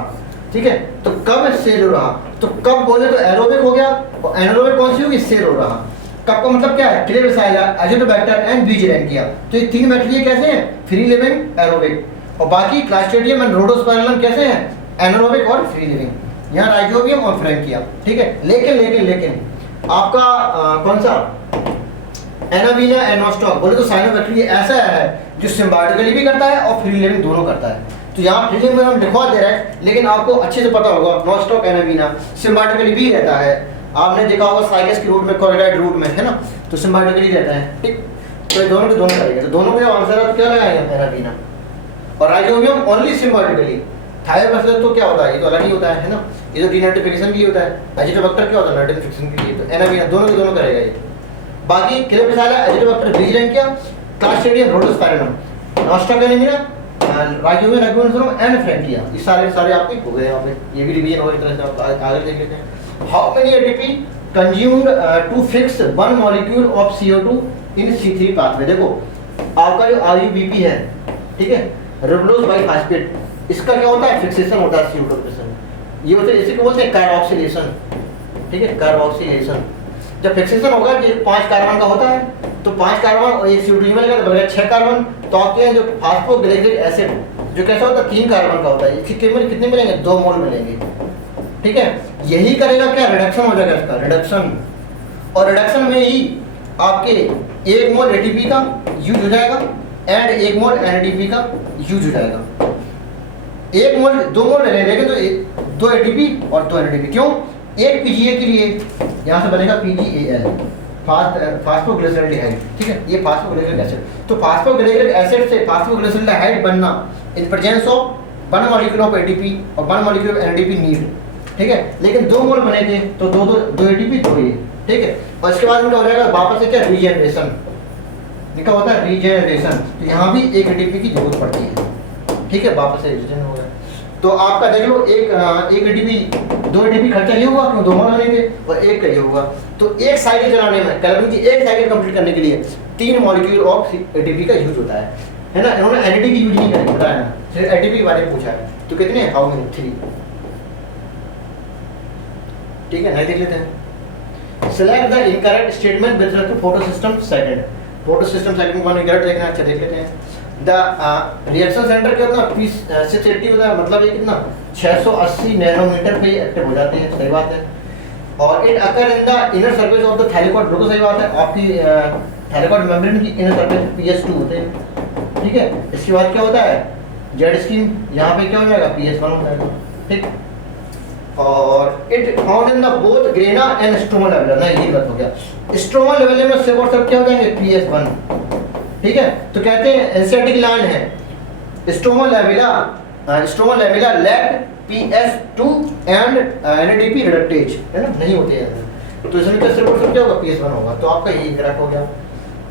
ठीक है। तो कब से रो रहा, तो कब बोले तो एरोबिक हो गया, और एनारोबिक कौन सी होगी? से रो रहा। कब का मतलब क्या है? क्लेबसाइला, एजिटोबैक्टर एंड बीजिलैंकिया। तो ये तीन बैक्टीरिया कैसे हैं? Free living aerobic. और बाकी क्लास्ट्रीडियम एंड रोडोस्पाइरलम कैसे हैं? एनारोबिक और फ्री लिविंग। यहाँ राइजोबियम और फ्रैंकिया, ठीक है। लेकिन आपका कौन सा एनावीना एंड नॉस्टॉक बोले तो साइनोबैक्टीरिया ऐसा है जो सिम्बायोटिकली भी करता है और फ्री लिविंग दोनों करता है। तो यहाँ फ्री लिविंग में हम लिखवा दे रहे हैं, लेकिन आपको अच्छे से पता होगा नॉस्टॉक एनावीना सिम्बायोटिकली भी रहता है। आपने देखा होगा साइगस की रूट में, कोरिडाइड रूट में, है ना, तो सिम्बायोटिकली रहता है, ठीक। तो ये दोनों के दोनों करेंगे, तो दोनों का जब आंसर है तो क्या लगाएंगे? एनावीना। और राइजोबियम ओनली सिम्बायोटिकली। थायोबैक्टर तो क्या होता है? ये तो अलग ही होता है ना, ये तो डीनाइट्रिफिकेशन भी होता है। एजिटोबैक्टर क्या होता है? नाइट्रिफिकेशन के लिए। तो एनावीना दोनों के दोनों करेगा ये। बाकी Klebsiella, Azotobacter, Beijerinckia, Clostridium, Rhodospirillum, Nostoc एनावीना, राइजोबियम लेग्यूमिनोसोरम एंड फ्रैंकिया, ये सारे आपके हो गए यहाँ पे। ये भी डिवीजन हो, एक तरह से आप आगे देख लेते हैं। How many ATP consumed to fix one molecule of CO2 in C3 pathway? देखो आपका जो RUBP है, ठीक है, रिबोलोज बाइफॉस्फेट, इसका क्या होता है? फिक्सेशन होता है CO2 के साथ। ये होते हैं, इसे क्या बोलते हैं? कार्बोक्सिलेशन, ठीक है, कार्बोक्सिलेशन। जब फिक्सेशन होगा कि 5 कार्बन का होता है, तो 5 कार्बन और एक CO2 मिलेगा तो बनेगा 6 कार्बन। तो आपके जो फास्फोग्लिसरिक एसिड जो कैसा होता है? 3 कार्बन का होता है, इसकी कीमत कितने मिलेंगे? 2 मोल मिलेंगे, ठीक है। यही करेगा क्या? रिडक्शन हो जाएगा इसका, रिडक्शन। और रिडक्शन में ही आपके 1 मोल एटीपी का यूज हो जाएगा एंड 1 मोल एनएडीपी का यूज हो जाएगा। 1 मोल 2 मोल लेंगे तो 2 एटीपी और 2 एनएडीपी। क्यों? 1 पीजीए के लिए यहाँ से बनेगा पीजीएल, फास्फोग्लिसरॉल्डिहाइड, ठीक है, ये फास्फोग्लिसरिक एसिड। तो फास्फोग्लिसरिक एसिड से फास्फोग्लिसरॉल्डिहाइड बनना in presence of 1 molecule of ATP और 1 मॉलिक्यूल ऑफ एनएडीपी नीड, ठीक है। लेकिन 2 मोल बने थे तो 2 एटीपी 2 ये, ठीक है। और इसके बाद इनका हो जाएगा वापस से क्या? रीजेनरेशन, इनका होता है रीजेनरेशन। तो यहाँ भी 1 एटीपी की जरूरत पड़ती है, ठीक है, वापस से रीजन हो गया। तो आपका देख लो एक एटीपी 2 एटीपी खर्चा ये हुआ क्यों? 2 मोल बने थे, और एक का ये होगा। तो एक साइकिल चलाने में, कार्बन की एक साइकिल कंप्लीट करने के लिए 3 मॉलिक्यूल ऑफ एटीपी का यूज होता है ना। इन्होंने एनएडीपी की यूज नहीं करी, बताया ना, सिर्फ एटीपी के बारे में पूछा है। तो कितने? How many? 3, ठीक है। नहीं देख लेते हैं। Select the incorrect statement with respect to photosystem second. Photosystem second को इनकरेक्ट देखना है, अच्छा देख लेते हैं। द रिएक्शन सेंटर क्या होता है? 680 होता है, मतलब ये कितना? 680 नैनोमीटर पे एक्टिव हो जाते हैं, सही बात है। और it occur in the inner surface of the thylakoid, बिल्कुल सही बात है। आपकी थाइलेकॉइड मेम्ब्रेन की इनर सरफेस PS2 होते हैं, ठीक है। इसके बाद क्या होता है? जेड स्कीम, यहाँ पे क्या हो जाएगा? PS1 हो जाएगा, ठीक। और it found in the both grana and stroma level. नहीं, ये गलत हो गया। स्ट्रोमा लेवल में सिर्फ और सिर्फ क्या हो जाएंगे, PS1। ठीक है, तो कहते हैं एंसेटिक लाइन है स्ट्रोमा लेविला lacked PS2 and NADP reductase, है ना, नहीं होते हैं। तो इसमें क्या सिर्फ और सिर्फ क्या होगा, PS1 होगा। तो आपका यही करेक्ट हो गया।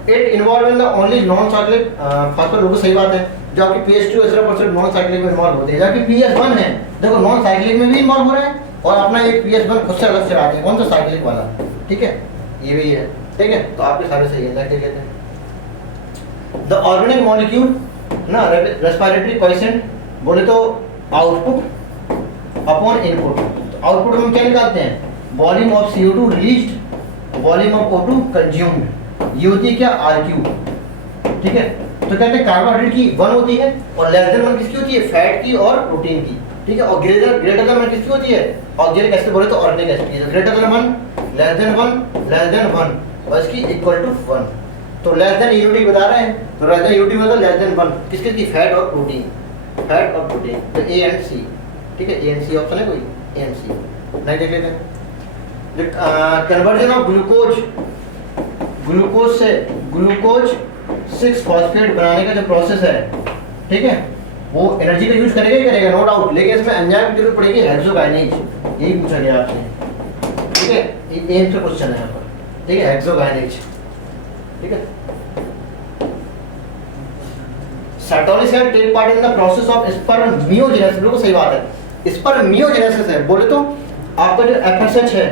It involve in the only non cyclic phosphate group, सही बात है। जो आपकी PS2 सिर्फ और सिर्फ नॉन साइक्लिक में इन्वॉल्व होते हैं, जबकि PS1 है देखो नॉन साइक्लिक में भी इन्वॉल्व हो रहा है और अपना एक PS1 खुद से अलग चलाते हैं, कौन सा, साइक्लिक वाला। ठीक है, ये भी है। ठीक है, तो आपके सारे सही है, देख लेते हैं। द ऑर्गेनिक मॉलिक्यूल ना, रेस्पिरेटरी कोएफिशिएंट बोले तो आउटपुट अपॉन इनपुट। तो आउटपुट में क्या निकालते हैं, volume of CO2 released, volume of O2 consumed, ये होती है क्या, RQ। ठीक है, तो कहते हैं कार्बोहाइड्रेट की 1 होती है और लेस देन 1 किसकी होती है, फैट की और प्रोटीन की। ठीक है, और ग्रेटर देन 1 किसकी होती है, ऑक्जेलिक एसिड बोले तो ऑर्गेनिक एसिड की। Greater than 1, less than 1, less than 1 और इसकी इक्वल टू 1। तो लेस देन यूनिटी बता रहे हैं, तो लेस देन यूनिटी मतलब लेस देन 1 किसकी की, फैट और प्रोटीन, फैट और प्रोटीन। तो A एंड C। ठीक है, A एंड C ऑप्शन है कोई, A एंड C। नहीं, देख लेते हैं। कन्वर्जन ऑफ ग्लूकोज से ग्लूकोज 6 फॉस्फेट बनाने का जो प्रोसेस है, ठीक है, वो एनर्जी का यूज करेगा ही करेगा, नो डाउट। लेकिन इसमें एंजाइम की जरूरत पड़ेगी, हेक्सोकाइनेज, यही पूछा गया आपसे। ठीक है, ये एम से क्वेश्चन है यहाँ पर। ठीक है, हेक्सोकाइनेज। ठीक है, cytolysis take part in the process of spermiogenesis, बिल्कुल सही बात है। स्पर्मियोजेनेसिस है बोले तो आपका जो FSH है,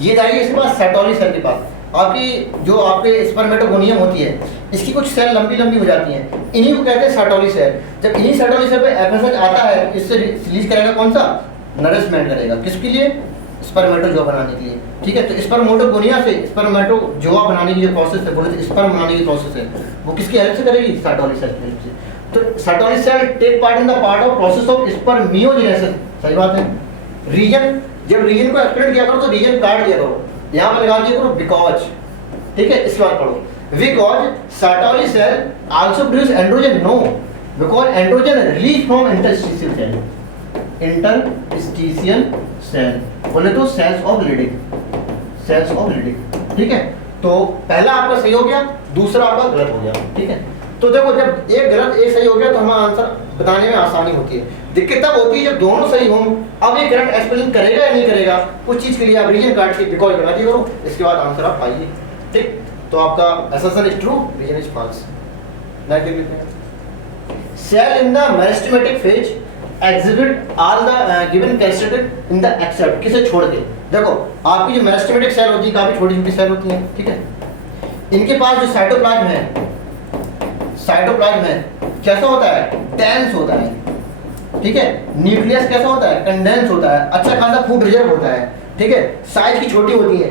ये जाएगी इसके पास, साइटोलिसिस के पास। आपकी जो आपके स्पर्मेटोगोनियम होती है, इसकी कुछ सेल लंबी लंबी हो जाती हैं, इन्हीं को कहते हैं साइटोली सेल। जब इन्हीं साइटोली सेल पे FSH आता है, इससे रिलीज करेगा कौन सा, नरिशमेंट करेगा, किसके लिए, स्पर्मेटोजोआ बनाने के लिए। ठीक है, तो स्पर्मेटोगोनिया से स्पर्मेटोजोआ बनाने की जो प्रोसेस है, बोले तो स्पर्म बनाने की प्रोसेस है, वो किसकी हेल्प से करेगी, साइटोली सेल की हेल्प से। तो Sertoli cell take part in the part of process of spermiogenesis, सही बात है। रीजन, जब रीजन को एक्सप्लेन किया करो तो रीजन काट दिया करो, यहाँ पर लगा दिया करो बिकॉज। ठीक है, इसके बाद पढ़ो, because Sertoli cell also produce androgen, no, because androgen release from interstitial cell, interstitial cell बोले तो सेल्स ऑफ लीडिंग। ठीक है, तो पहला आपका सही हो गया, दूसरा आपका गलत हो गया। ठीक है, तो देखो जब एक गलत एक सही हो गया तो हमारा आंसर बताने में आसानी होती है। दिक्कत तब होती है जब दोनों सही हों। अब ये करेक्ट एक्सप्लेन करेगा या नहीं करेगा, कुछ चीज के लिए आप रीजन काट के बिकॉज बना दिया करो, इसके बाद आंसर आप पाइए। ठीक, तो आपका assertion is true, reason is false. Next देख लेते हैं। Cell in the meristematic phase exhibit all the given characteristic in the except, किसे छोड़ के। देखो आपकी जो मेरिस्टेमेटिक सेल होती है काफी छोटी छोटी सेल होती है। ठीक है, इनके पास जो साइटोप्लाज्म है, साइटोप्लाज्म है कैसा होता है, डेंस होता है। ठीक है, न्यूक्लियस कैसा होता है, कंडेंस होता है, अच्छा खासा फूड रिजर्व होता है। ठीक है, साइज की छोटी होती है।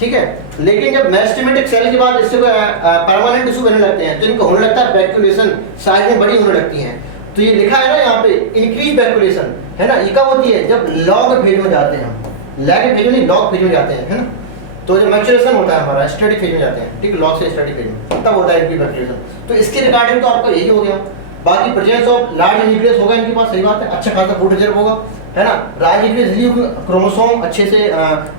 ठीक है, लेकिन जब मेरिस्टेमेटिक सेल के बाद इससे परमानेंट टिश्यू बनने लगते हैं तो इनको होने लगता है वैक्यूलेशन, साइज में बड़ी होने लगती हैं। तो ये लिखा है ना यहाँ पे इंक्रीज वैक्यूलेशन, है ना, ये कब होती है, जब लॉग फेज में जाते हैं हम, लैग फेज में नहीं लॉग फेज में जाते हैं, है ना। तो जब मैच्योरेशन होता है हमारा स्टडी फेज में जाते हैं, ठीक, लॉग से स्टडी फेज में, तब होता है इंक्रीज वैक्यूलेशन। तो इसके रिगार्डिंग तो आपका यही हो गया। बाकी प्रेजेंस ऑफ लार्ज न्यूक्लियस होगा इनके पास, सही बात है, अच्छा खासा फूड रिजर्व होगा, है ना। लार्ज न्यूक्लियस क्रोमोसोम अच्छे से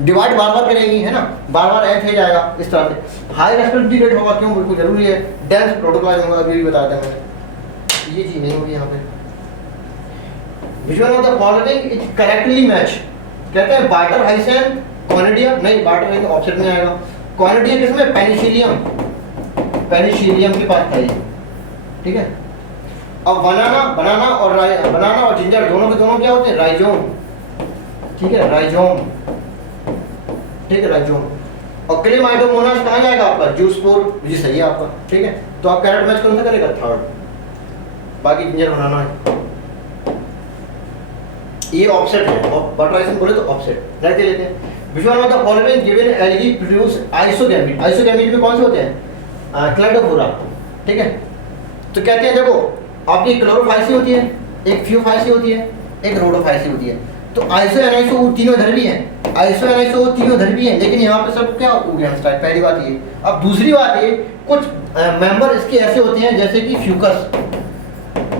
डिवाइड बार बार करेगी, है ना, बार बार एफ है जाएगा इस तरह से। हाई रेस्पिरेटरी रेट होगा, क्यों, बिल्कुल जरूरी है। डेंस प्रोटोप्लाज्म होगा, अभी भी बताया था मैंने, ये चीज नहीं होगी यहाँ पे। Visual of the following is correctly match, कहते हैं बार्टर हाइसेन कॉनिडिया, नहीं बार्टर हाइसेन ऑप्शन में आएगा। कॉनिडिया किसमें, पेनिसिलियम, पेनिसिलियम के पास था ये। ठीक है, अब बनाना और जिंजर दोनों के दोनों क्या होते हैं, राइजोम। ठीक है, राइजोम, ठीक है, राइजोम। और क्लेमाइडोमोनास कहाँ जाएगा आपका, जूस्पोर, जी सही है आपका। ठीक है, तो आप करेक्ट मैच कौन सा करेगा, थर्ड। बाकी जिंजर बनाना है, ये ऑफसेट है, और बटराइसन बोले तो ऑफसेट। रहते लेते हैं। Visual of the following given algae produce isogamete, isogamete में कौन से होते हैं, क्लाइडोफोरा। ठीक है, तो कहते हैं देखो आपकी क्लोरोफाइसी होती है, एक फ्यूफाइसी होती है, एक रोडोफाइसी होती है। तो आइसो एनाइसो तीनों इधर भी हैं, आइसो एनाइसो तीनों इधर भी हैं, लेकिन यहाँ पे सब क्या हो गया स्टार्ट, पहली बात ये। अब दूसरी बात ये, कुछ मेंबर इसके ऐसे होते हैं जैसे कि फ्यूकस,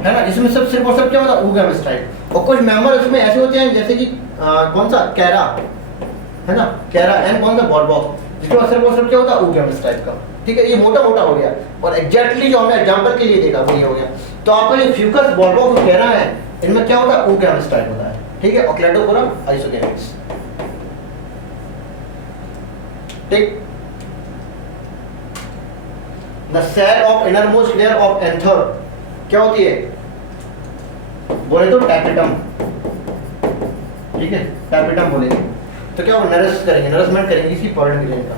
है ना, इसमें सब सिर्फ और सिर्फ क्या होता है oogamous टाइप। और कुछ मेंबर इसमें ऐसे होते हैं जैसे कि कौन सा कैरा है ना, कैरा एंड कौन सा बॉलबॉक्स, जिसके बाद सिर्फ और सिर्फ क्या होता है oogamous टाइप का। ठीक है, ये मोटा मोटा हो गया। और एग्जैक्टली जो हमने एग्जांपल के लिए देखा वो ये हो गया। तो आपका जो फ्यूकस बॉलबॉक्स और कैरा है इनमें क्या होता है oogamous टाइप होता है। ठीक है, और क्लेडोफोरा आइसोगेमिक्स। ठीक, the cell of innermost layer of anther क्या होती है, बोले तो टैपेटम। ठीक है, टैपेटम बोलेंगे तो क्या वो नरिश करेंगे, नरिशमेंट करेंगे इसी पॉलन ग्रेन का।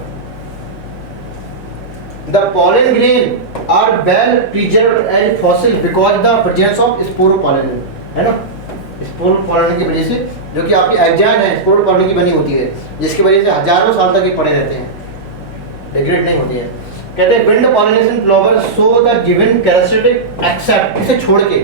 The pollen grain are well preserved as fossil because the presence of sporopollenin, है ना, स्पोरोपॉलन की वजह से, जो कि आपकी एग्जाइन है स्पोरोपॉलन की बनी होती है, जिसकी वजह से हजारों साल तक ये पड़े रहते हैं, डिग्रेड नहीं होती है। कहते हैं wind pollination flower show the given characteristic except, इसे छोड़ के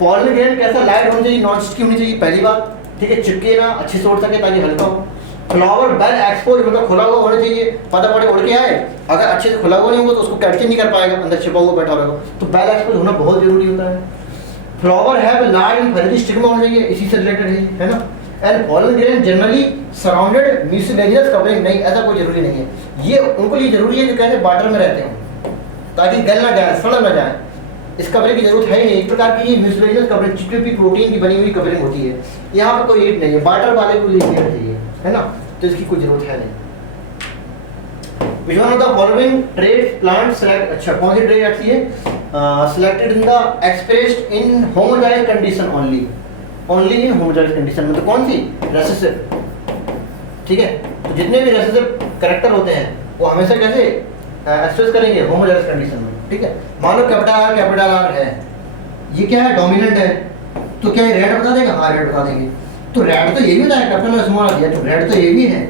पॉलन ग्रेन कैसा लाइट होनी चाहिए, नॉन स्टिकी होनी चाहिए पहली बात। ठीक है, चिपके ना, अच्छे से उड़ सके ताकि हल्का हो। फ्लावर वेल एक्सपोज, मतलब खुला हुआ होना चाहिए, पता पड़े उड़ के आए, अगर अच्छे से खुला हुआ नहीं होगा तो उसको कैप्चर नहीं कर पाएगा, अंदर छिपा हुआ बैठा रहेगा, तो वेल एक्सपोज होना बहुत जरूरी होता है। Flower have large and feathery stigma होना चाहिए, इसी से रिलेटेड है ना। And pollen grain generally surrounded mucilaginous covering, नहीं ऐसा कोई जरूरी नहीं है, ये उनको लिए जरूरी है जो कहते हैं वाटर में रहते हैं ताकि गल ना जाए, सड़ ना जाए, इस कवरिंग की जरूरत है ही नहीं। एक प्रकार की ये म्यूसिलेनियस कवरिंग चिपचिपी प्रोटीन की बनी हुई कवरिंग होती है, यहाँ पे कोई हीट नहीं है, वाटर वाले को लिए चाहिए, है ना, तो इसकी कोई जरूरत है नहीं। Which one of the following traits plant select, अच्छा कौन सी ट्रेट ऐसी है, selected in the expressed in homozygous condition only, only in homozygous condition, मतलब कौन सी recessive। ठीक है, तो जितने भी recessive कैरेक्टर होते हैं वो हमेशा कैसे एक्सप्रेस करेंगे होमोजाइगस कंडीशन में। ठीक है, मान लो कैपिटल आर है, ये क्या है डोमिनेंट है, तो क्या ये रेड बता देगा, हाँ रेड बता देंगे, तो रेड तो ये भी होता है, कैपिटल स्मॉल दिया तो रेड तो ये भी है।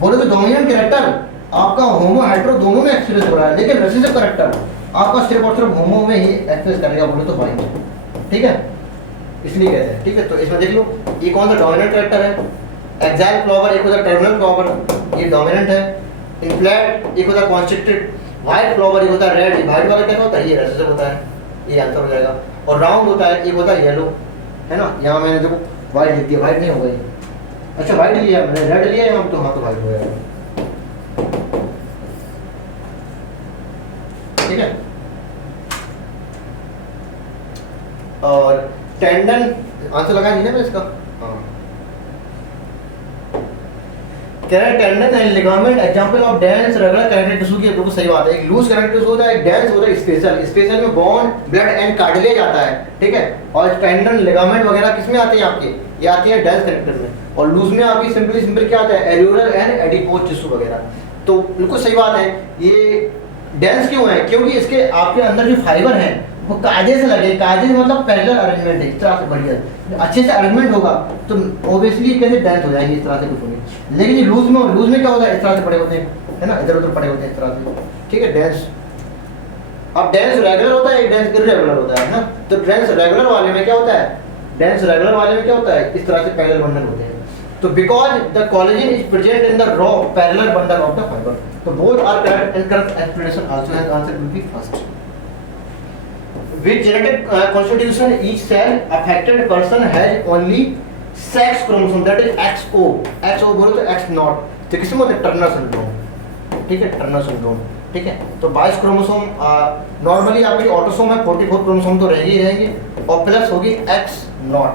बोले तो डोमिनेंट कैरेक्टर आपका होमो हेटेरो दोनों में एक्सप्रेस हो रहा है, लेकिन रिसेसिव कैरेक्टर आपका सिर्फ और सिर्फ होमो में ही एक्सप्रेस करेगा, बोले तो बाई। ठीक है, इसलिए कहते हैं। ठीक है, तो इसमें देख लो ये कौन सा डोमिनेंट कैरेक्टर है, एक्साइल फ्लावर एक होता है टर्मिनल फ्लावर, ये डोमिनेंट है। इनफ्लैट एक होता है कॉन्स्ट्रिक्टेड, व्हाइट फ्लावर एक होता है रेड, व्हाइट वाला क्या होता है, ये रिसेसिव होता है, ये आंसर हो जाएगा। और राउंड होता है, एक होता है येलो, है ना, यहाँ मैंने देखो व्हाइट लिख दिया, व्हाइट नहीं होगा ये, अच्छा व्हाइट लिया मैंने, रेड लिया यहाँ तो हाँ तो व्हाइट हो जाएगा। ठीक है, और टेंडन आंसर लगा दीजिए ना इसका, हाँ कह रहे हैं tendon and ligament example of dense regular connective tissue की, बिल्कुल सही बात है। एक लूज कनेक्टिव टिश्यू होता है, एक डेंस होता है, स्पेशल, स्पेशल में बोन ब्लड एंड कार्टिलेज आता है। ठीक है, और टेंडन लिगामेंट वगैरह किसमें आते हैं आपके, ये आती है डेंस कनेक्टिव में, और लूज में आपकी सिंपल क्या आता है एरियोलर एंड एडिपोज टिश्यू वगैरह। तो बिल्कुल सही बात है, ये डेंस क्यों है, क्योंकि इसके आपके अंदर जो फाइबर है वो कायदे से लगे, कायदे से मतलब पैरेलल अरेंजमेंट है, इस तरह से बढ़िया अच्छे से अरेंजमेंट होगा तो ऑब्वियसली कैसे डेंस हो जाएगी, इस तरह से कुछ होगी। लेकिन ये लूज में क्या होता है, इस तरह से पड़े होते हैं, है ना, इधर उधर पड़े होते हैं इस तरह से। ठीक है, डेंस, अब डेंस रेगुलर होता है, डेंस इर्रेगुलर होता है ना। तो डेंस रेगुलर वाले में क्या होता है, डेंस रेगुलर वाले में क्या होता है, इस तरह से पैरेलल बंडल होते हैं। तो because the collagen is present in the row parallel bundle of the fibre, तो both are correct and correct explanation also has answer will be first. With genetic constitution, each cell affected person has only sex chromosome, that is XO. XO बोलो तो X नॉट, तो किसमें होता है टर्नर सिंड्रोम। ठीक है, टर्नर सिंड्रोम। ठीक है, तो 22 क्रोमोसोम नॉर्मली आपकी ऑटोसोम है, 44 क्रोमोसोम तो रहेंगे ही रहेंगे, और प्लस होगी X नॉट,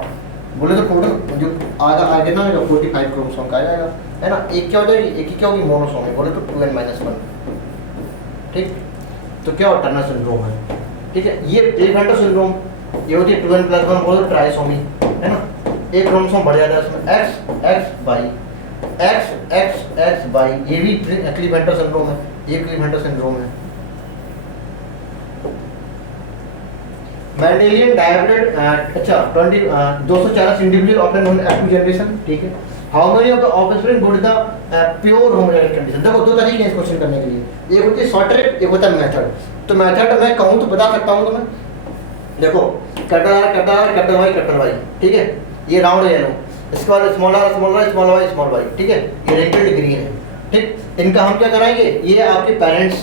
बोले तो टोटल जो आधा कितना होगा 45 क्रोमोसोम का आ जाएगा, है ना। एक क्या हो जाएगी, एक ही क्या होगी मोनोसोम है, बोले तो 2n-1। ठीक, तो क्या हो टर्नर सिंड्रोम है। ठीक है, ये प्लेफेंटर सिंड्रोम, ये होती है 2n+1 बोलो तो ट्राइसोमी, है ना, एक क्रोमोसोम बढ़ जाता है उसमें, X बाई, ये भी क्लीफेंटर सिंड्रोम है, ये क्लीफेंटर सिंड्रोम है। मेंडेलियन डायबिटेड, अच्छा 240 individual obtain on active generation. ठीक है, how many of the offspring good the pure homozygous condition. देखो दो तरीके हैं इस क्वेश्चन करने के लिए, एक होती है शॉर्ट ट्रिक, एक होता है मेथड। तो मेथड मैं कहूँ तो बता सकता हूँ तुम्हें, देखो कैपिटल वाई, ठीक है, ये राउंड येलो, इसके बाद स्मॉल वाई, ठीक है, ये रिंकल्ड ग्रीन है। ठीक, इनका हम क्या कराएंगे, ये आपके पेरेंट्स,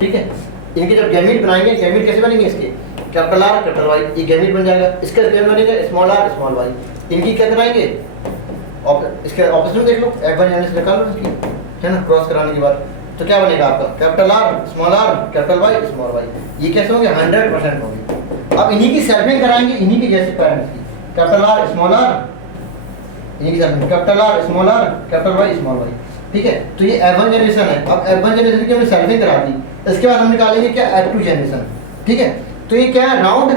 ठीक है, इनके जब गैमीट बनाएंगे, गैमीट कैसे बनेंगे इसके, कैपिटल आर कैपिटल वाई, ये गैमेट बन जाएगा। इसका स्पेलिंग बनेगा स्मॉल आर स्मॉल वाई। इनकी क्या कराएंगे, इसके ऑपोजिट में देख लो, F1 यानी निकाल लो इसकी, है ना, क्रॉस कराने के बाद तो क्या बनेगा आपका capital R capital Y small Y. ये कैसे होंगे, 100% होंगे। अब इन्हीं की सेल्फिंग कराएंगे, इन्हीं के जैसे पेरेंट्स की, कैपिटल आर स्मॉल आर, इन्हीं की selfing capital R small R capital Y small Y, ठीक है। तो ये F1 जनरेशन है। अब F1 जनरेशन की हमने सेल्फिंग करा दी, इसके बाद हम निकालेंगे क्या, F2 जनरेशन, ठीक है। तो ये क्या है, राउंड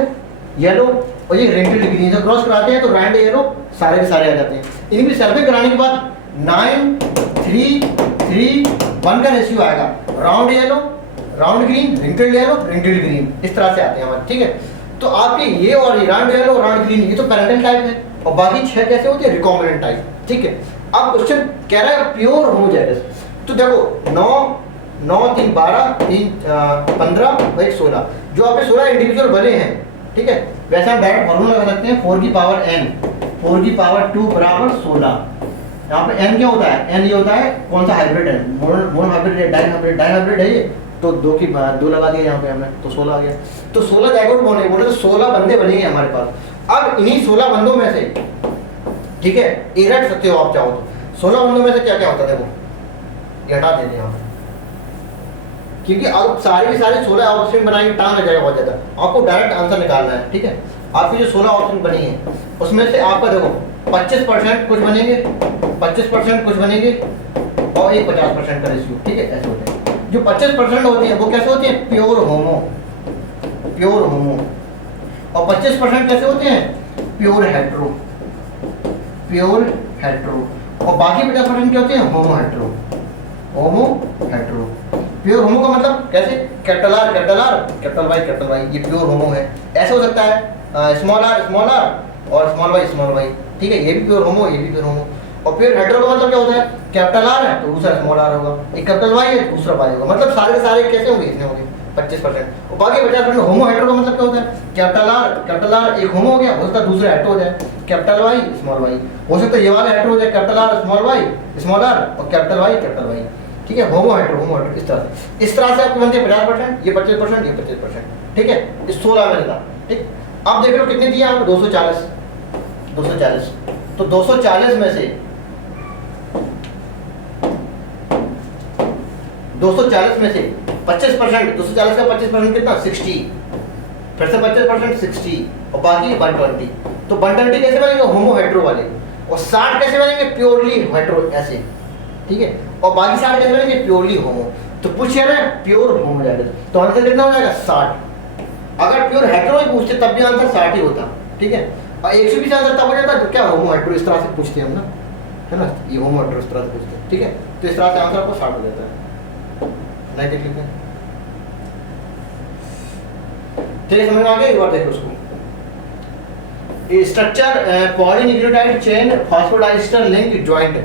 येलो और ये रिंकल्ड ग्रीन, जब क्रॉस कराते हैं तो राउंड येलो सारे के सारे आ जाते हैं। इनकी सेल्फिंग कराने के बाद 9:3:3:1 का रेशियो आएगा, round yellow round green wrinkled yellow wrinkled green, इस तरह से आते हैं हमारे, ठीक है। तो आपके ये और ये राउंड येलो राउंड ग्रीन ये तो पैरेंटल टाइप है, और बाकी 6 कैसे होते हैं, रिकॉम्बिनेंट टाइप, ठीक है। अब क्वेश्चन कह रहा है प्योर होमोजाइगस, तो देखो 9 3 12 3 15 और 1 16, जो आपके 16 इंडिविजुअल बने हैं, ठीक है। वैसे हम डायरेक्ट फॉर्मूला लगा सकते हैं 4 की पावर n 4 की पावर 2 बराबर 16। यहाँ पे n क्या होता है, n ये होता है कौन सा हाइब्रिड है, मोनो हाइब्रिड है, डाई हाइब्रिड है ये, तो 2 लगा दिया यहाँ पे हमने, तो 16 आ गया। तो 16 जाइगोट बने, बोले तो 16 बंदे बनेंगे हमारे पास। अब इन्हीं 16 बंदों में से, ठीक है, ये रट सकते हो आप चाहो तो, 16 बंदों में से क्या क्या होता है, देखो ये हटा देते हैं, क्योंकि अब सारे के सारे 16 ऑप्शन बनाएंगे टाइम लग जाएगा बहुत ज़्यादा, आपको डायरेक्ट आंसर निकालना है, ठीक है। आपकी जो 16 ऑप्शन बनी है उसमें से आपका देखो 25% कुछ बनेंगे, 25% कुछ बनेंगे, और एक 50% का रेशियो, ठीक है, ऐसे होते हैं। जो 25% होती है वो कैसे होती है, प्योर होमो, और 25% कैसे होते हैं, प्योर हेट्रो, और बाकी 50% क्या होते हैं, होमो हेट्रो। प्योर होमो का मतलब कैसे, कैपिटल आर कैपिटल वाई, ये प्योर होमो है। ऐसे हो सकता है स्मॉल आर और स्मॉल वाई, ठीक है, ये भी प्योर होमो, ये भी प्योर होमो। और प्योर हेट्रो का मतलब क्या होता है, कैपिटल आर है तो दूसरा स्मॉल आर होगा, एक कैपिटल वाई है दूसरा वाई होगा, मतलब सारे के सारे कैसे होंगे, इसमें होंगे 25%। और बाकी 50% होमो हेट्रो का मतलब क्या होता है, कैपिटल आर एक होमो हो गया, हो सकता है दूसरा हेट्रो हो जाए, कैपिटल वाई स्मॉल वाई, हो सकता है ये वाला हेट्रो हो जाए, कैपिटल आर स्मॉल आर और कैपिटल वाई, ठीक है। होमो हेट्रो इस तरह से आपको बनते हैं 50%, ये 25%, ये 25%, ठीक है। इस 16 में था, ठीक। अब देख लो कितने दिए आपको, 240, तो 240 में से 25%, 240 का 25% कितना, 60, फिर से 25% 60 और बाकी 120। तो 120 कैसे बनेंगे, होमो हेट्रो वाले, और 60 कैसे बनेंगे, प्योरली हेट्रो, ऐसे, ठीक है। और बाकी 60 कैसे बनेंगे, प्योरली होमो। तो पूछ रहे हैं प्योर होमोजाइगस, तो आंसर कितना हो जाएगा, 60। अगर प्योर हेट्रो ही पूछते तब भी आंसर 60 ही होता, ठीक है। और 120 आंसर तब हो जाता तो क्या, होमो हेट्रो, इस तरह से पूछते हैं हम ना, है ना, ये होमो हेट्रो इस तरह से पूछते हैं, ठीक है। तो इस तरह से आंसर आपको 60 हो जाता है, नहीं देख लेते हैं, ठीक, समझ में आ गया। एक बार देखो उसको, structure polynucleotide chain phosphodiester link joint,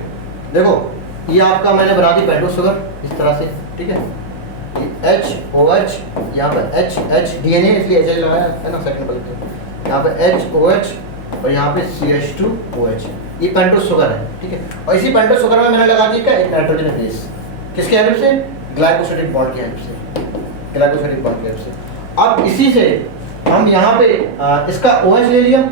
देखो ये आपका मैंने बना दी पेंटोस शुगर इस तरह से, ठीक है। HOH, यहाँ पर H DNA इसलिए H लगाया है ना, सेकंड बल्ब पे, यहाँ पे HOH और यहाँ पे CH2OH, ये पेंटोस शुगर है, ठीक है। और इसी पेंटोस शुगर में मैंने लगा दी क्या, एक नाइट्रोजन बेस, किसके हेल्प से, ग्लाइकोसिडिक बॉन्ड की हेल्प से, अब इसी से हम यहाँ पे इसका OH ले लिया,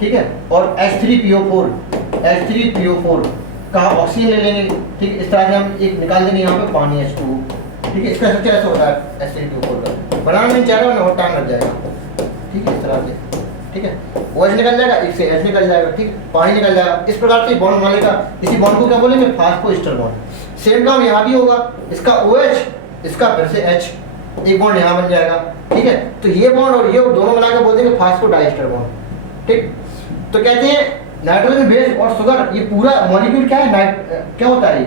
ठीक है, और H3PO4 का ऑक्सीजन ले लेंगे, ठीक है। इस तरह से हम एक निकाल देंगे यहाँ पे पानी H2, ठीक है। इसका स्ट्रक्चर ऐसा होता है H3PO4 का, बनाने में चाहेगा ना और टाइम लग जाएगा, ठीक है, इस तरह से, ठीक है। OH निकल जाएगा, इससे H निकल जाएगा, ठीक, पानी निकल जाएगा। इस प्रकार से बॉन्ड बनेगा, इसी बॉन्ड को क्या बोलेंगे, फास्फोएस्टर बॉन्ड। सेम काम यहाँ भी होगा, इसका OH, इसका फिर से H, एक बॉन्ड यहाँ बन जाएगा, ठीक है। तो ये बॉन्ड और ये दोनों मिलाकर बोल देंगे फास्फोडाइस्टर बॉन्ड, ठीक। तो कहते हैं नाइट्रोजन बेस और शुगर, ये पूरा मॉलिक्यूल क्या है, क्या होता है,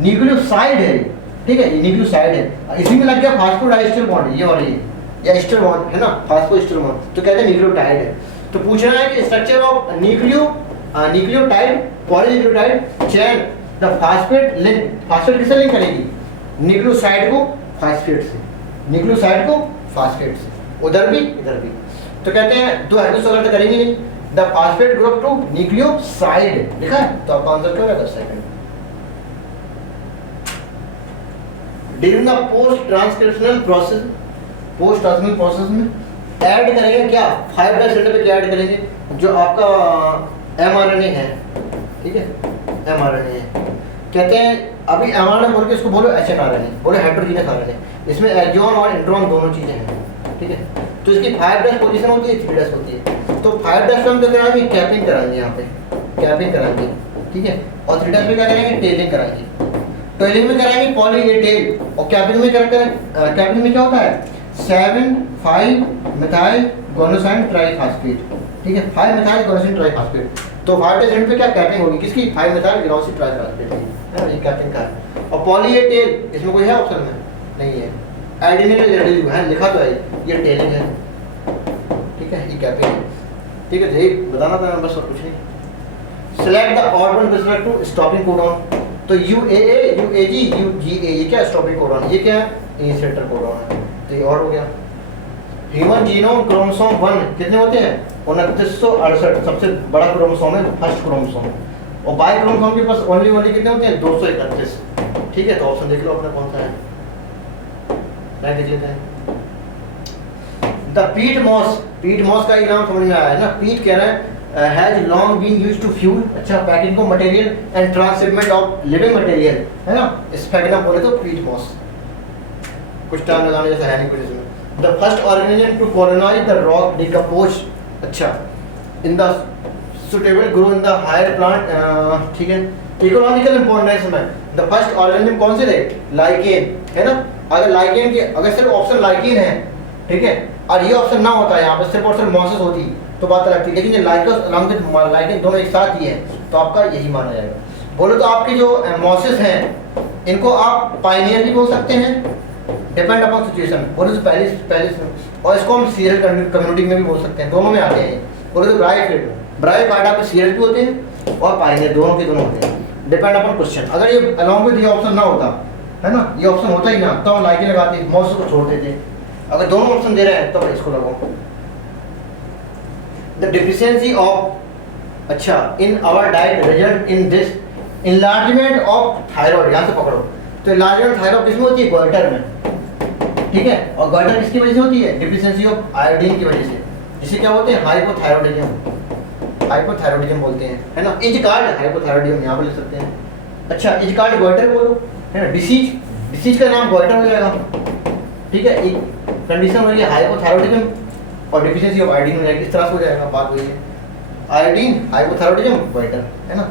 न्यूक्लियोसाइड है, ठीक है, ये न्यूक्लियोसाइड है, इसी में लग गया फास्फोडाइस्टर बॉन्ड, ये और ये, या एस्टर बॉन्ड है ना, फास्फोएस्टर बॉन्ड, तो कहते हैं न्यूक्लियोटाइड है। तो पूछ रहा है कि structure of nucleotide polynucleotide chain the phosphate link, phosphate किससे लिंक करेगी, न्यूक्लियोसाइड को फास्फेट से, उधर भी इधर भी। तो कहते हैं दो हाइड्रोजन अगर तो करेंगे नहीं, the phosphate group to nucleoside लिखा है, तो आपका आंसर क्या होगा, second. During the post transcriptional process में ऐड करेंगे क्या 5 डाई सेंटर पे क्या ऐड करेंगे, जो आपका mRNA है, ठीक है, mRNA है। कहते हैं अभी mRNA बोल के इसको बोलो hnRNA, बोलो हेटेरोजीनियस RNA, इसमें एक्सॉन और इंट्रॉन दोनों चीजें हैं, ठीक है। तो इसकी 5 डैश पोजीशन होती है, 3 डैश होती है। तो 5 डैश पे हम क्या कराएंगे, कैपिंग कराएंगे, यहाँ पे कैपिंग कराएंगे, ठीक है। और 3 डैश पे क्या करेंगे, टेलिंग कराएंगे। टेलिंग में कराएंगे पॉली ए टेल, और कैपिंग में कैपिंग में क्या होता है 7,5 मिथाइल गोनोसाइन ट्राइफॉस्फेट, ठीक है, 5 मिथाइल गोनोसाइन ट्राइफॉस्फेट। तो 5 डैश एंड पे क्या कैपिंग होगी किसकी, 5 मिथाइल ग्लाइसिन ट्राइफॉस्फेट, है ना, ये कैपिंग का है। और पॉली ए टेल इसमें कोई है ऑप्शन में नहीं है, एडेनिन रेडियो है लिखा तो है, ये टेलिंग है, ठीक है, ये कैपिंग है, ठीक है। यही बताना था बस, और कुछ नहीं। Select the order with respect to stopping codon. तो UAA, UAG, UGA ये क्या स्टॉपिंग कोडॉन, ये क्या है इनिशिएटर कोडॉन है। तो ये और हो गया। ह्यूमन जीनोम क्रोमोसोम 1 कितने होते हैं 2968, सबसे बड़ा क्रोमोसोम है, फर्स्ट क्रोमोसोम। और बाई क्रोमोसोम के पास ओनली कितने होते हैं 231, ठीक है। तो ऑप्शन देख लो अपना कौन सा है, देख लेते हैं। द पीट मॉस का नाम समझ में आया है ना, पीट कह रहा है has long been used to fuel, अच्छा, पैकिंग को material and transshipment of living material, है ना, स्फेगनम बोले तो पीट मॉस, कुछ टाइम लगाने जैसा है नहीं कुछ इसमें। The first organism to colonise the rock decompose, अच्छा, in the suitable grow in the higher plant, ठीक है। इकोनॉमिकल इंपॉर्टेंस में द फर्स्ट ऑर्गेनिज्म कौन से थे, लाइकेन, है ना। अगर लाइकेन के, अगर सिर्फ ऑप्शन लाइकेन है, ठीक है, और ये ऑप्शन ना होता है यहाँ पे, सिर्फ और सिर्फ मॉसेस होती तो बात लगती, लेकिन ये लाइकस अलॉन्ग विद लाइकेन दोनों एक साथ ही है, तो आपका यही माना जाएगा। बोलो तो आपके जो मॉसेस हैं इनको आप पायनियर भी बोल सकते हैं, डिपेंड अपॉन सिचुएशन, बोलो तो पहले, और इसको हम सीरियल कम्युनिटी में भी बोल सकते हैं, दोनों में आते हैं। बोलो तो ब्राइफाइट आपके सीरियल भी होते हैं और पायनियर, दोनों के दोनों होते हैं, डिपेंड अपॉन क्वेश्चन। अगर ये अलॉन्ग विद ये ऑप्शन ना होता, है ना, ये ऑप्शन होता ही ना, तो हम लाइकेन लगाते, मॉसेस को छोड़ देते। अगर दोनों ऑप्शन दे रहे हैं तो इसको लगाओ। द डिफिशियंसी ऑफ, अच्छा, in our diet result in this enlargement of thyroid, यहाँ से पकड़ो। तो इनलार्जमेंट थायराइड किसमें होती है, गोइटर में, ठीक है। और गोइटर किसकी वजह से होती है, डिफिशियंसी ऑफ आयोडीन की वजह से, जिसे क्या बोलते हैं हाइपोथायरॉयडिज्म बोलते हैं, है ना। इज कार्ड हाइपोथायरॉयडिज्म यहाँ पर लिख सकते हैं। अच्छा, इज कार्ड गोइटर बोलो, है ना, डिसीज का नाम गोइटर हो जाएगा, ठीक है। एक कंडीशन हो रही है हाइपोथायरॉयडिज्म और डिफिशियंसी ऑफ आयोडीन हो जाएगी, इस तरह से हो जाएगा, बात वही है, आयोडीन हाइपोथायरॉयडिज्म गोइटर, है ना।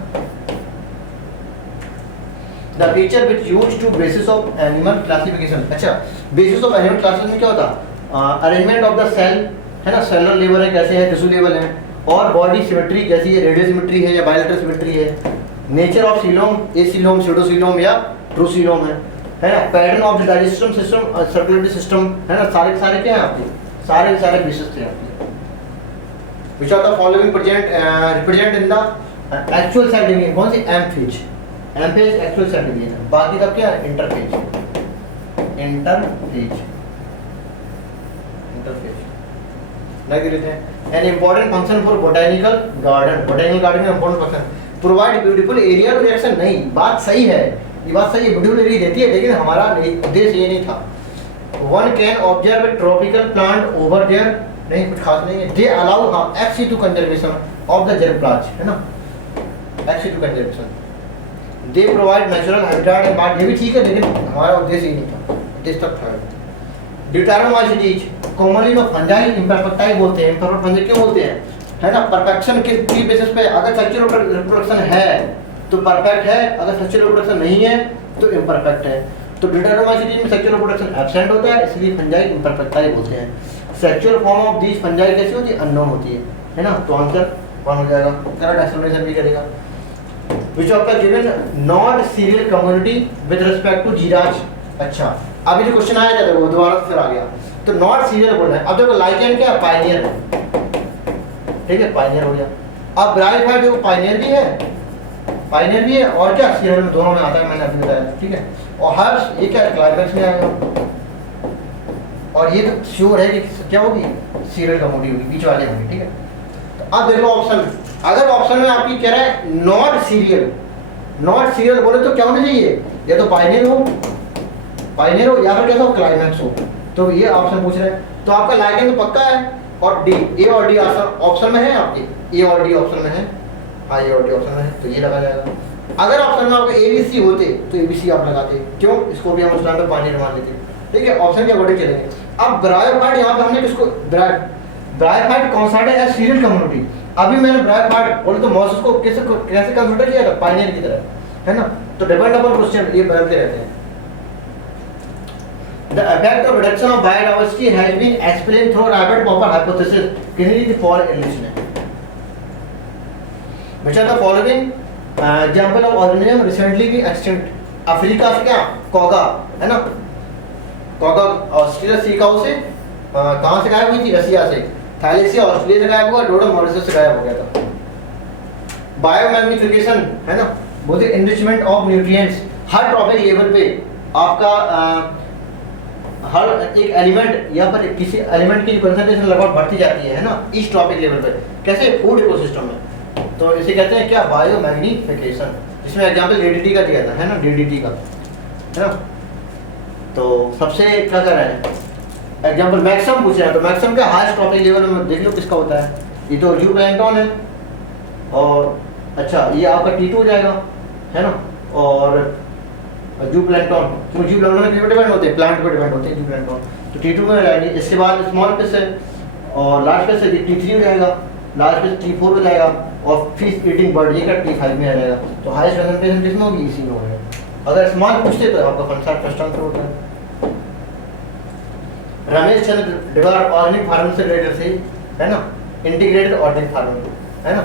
The feature which used to basis of animal classification, अच्छा, बेसिस ऑफ एनिमल क्लासिफिकेशन में क्या होता, अरेंजमेंट ऑफ द सेल, है ना, सेलुलर लेवल है कैसे है, टिश्यू लेवल है, और बॉडी सिमेट्री कैसी है, रेडियल सिमेट्री है या बायलैटरल सिमेट्री है, नेचर ऑफ सीलोम, एसीलोम, स्यूडोसीलोम या ट्रूसीलोम है ना, pattern of the digestive system, circulatory system, है ना, सारे क्या हैं आपके, सारे बेसिस थे आपके। Which of the following represent in the actual cell division, कौन सी, M phase actual cell division है, बाकी सब क्या है, इंटरफेज लगे रहते हैं। An important function for botanical garden में important function provide beautiful area to reaction, नहीं, बात सही है, ये बात सही है, ब्यूटीफुल एरिया देती है, लेकिन हमारा उद्देश्य ये नहीं था। One can observe tropical plant over there, नहीं, कुछ खास नहीं है। दे अलाउ, हाँ, ex-situ कंजर्वेशन ऑफ द जेरप्लाज, है ना, ex-situ conservation. They provide natural habitat and बात, ये भी ठीक है, लेकिन हमारा उद्देश्य ही नहीं था, उद्देश्य तक था। डिटरमाइसिटीज कॉमनली नो फंजाई इम्परफेक्टाई बोलते हैं, इम्परफेक्ट फंजाई क्यों बोलते हैं, है ना, परफेक्शन किस बेसिस पे, अगर सेक्सुअल रिप्रोडक्शन है तो परफेक्ट है, अगर सेक्सुअल रिप्रोडक्शन नहीं है तो इम्परफेक्ट है। तो डिटरमाइसिटीज में सेक्सुअल रिप्रोडक्शन एब्सेंट होता है, इसलिए फंजाई इम्परफेक्टाई बोलते हैं। Sexual form of these fungi कैसी होती है, अननोन होती है ना। तो आंसर 1 हो जाएगा, करेक्ट एक्सप्लेनेशन भी करेगा। Which of the given not seral community with respect to xerarch, अच्छा, अभी जो क्वेश्चन आया था वो दोबारा फिर आ गया, तो नॉट सीरियल बोल रहे हैं। अब देखो लाइकेन क्या है, पायनियर है, ठीक है, पायनियर हो गया। अब ब्राइफाइट देखो पायनियर भी है और क्या सीरियल में, दोनों में आता है, मैंने अभी बताया, ठीक है। और हर ये क्या क्लाइमेक्स में आएगा, और ये तो श्योर है कि क्या होगी, सीरियल कम्युनिटी होगी, बीच वाले होंगे, ठीक है। तो अब देखो ऑप्शन, अगर ऑप्शन में आपकी कह रहा है नॉट सीरियल बोले तो क्या होना चाहिए, या तो पायनियर हो या फिर कैसा हो, क्लाइमैक्स हो। तो ये ऑप्शन पूछ रहे हैं, तो आपका लाइगेंड तो पक्का है, और डी, ए और डी ऑप्शन में है आपके, ए और डी ऑप्शन में है, हाँ ए और डी ऑप्शन में है, तो ये लगा जाएगा। अगर ऑप्शन में आपके ए बी सी होते तो ए बी सी आप लगाते, क्यों, इसको भी हम उस टाइम पे पानी मान लेते, ठीक है, ऑप्शन के अकॉर्डिंग चलेंगे। अब ब्रायोफाइट यहाँ पे हमने किसको, bryophyte considered as seral community, अभी मैंने ब्रायोफाइट बोले तो मॉस को कैसे कंसिडर किया था, पायनियर की तरह, है ना, तो डिपेंड अपॉन क्वेश्चन ये बदलते रहते हैं। The effect of reduction of biodiversity has been explained through Rabbit-Popper hypothesis. Clearly, the following enlistment. Which are the following example of organism recently been extinct? Africa से क्या, कॉगा, है ना, कॉगा ऑस्ट्रेलिया सी काउ से कहाँ से गायब हुई थी, रसिया से, थैलेसिया ऑस्ट्रेलिया से गायब हुआ, डोडो मॉरिशस से गायब हो गया था। बायोमैग्निफिकेशन, है ना, वो enrichment of nutrients, her topic level पे आपका हर एक एलिमेंट या पर किसी एलिमेंट की कंसंट्रेशन लगभग बढ़ती जाती है ना, इस टॉपिक लेवल पे, कैसे, फूड इकोसिस्टम में, तो इसे कहते हैं क्या, बायोमैग्निफिकेशन, जिसमें एग्जांपल डीडीटी का दिया था, है ना, डीडीटी का, है ना। तो सबसे क्या कर रहे हैं एग्जांपल, मैक्सिमम पूछ रहे हैं, तो मैक्सिमम का हाईएस्ट टॉपिक लेवल में देख लो किसका होता है, ये तो जू प्लैंकटन है, और अच्छा ये आपका T2 हो जाएगा, है ना, और जू प्लैंकटन, क्योंकि जू प्लैंकटन पे डिपेंड होते हैं, प्लांट पे डिपेंड होते हैं जू प्लैंकटन, तो T2 में रहेंगे। इसके बाद स्मॉल फिश है, और लार्ज फिश है T3 हो जाएगा, लार्ज फिश T4 हो जाएगा, और फिश ईटिंग बर्ड ये का T5 में आ जाएगा। तो हाईएस्ट कंसंट्रेशन किसमें होगी, इसी में होगा। अगर स्मॉल पूछते तो आपका फर्स्ट आंसर होता है। रमेश चंद्र डिगार ऑर्गेनिक फार्मिंग से रिलेटेड थे, है ना, इंटीग्रेटेड ऑर्गेनिक फार्मिंग, है ना,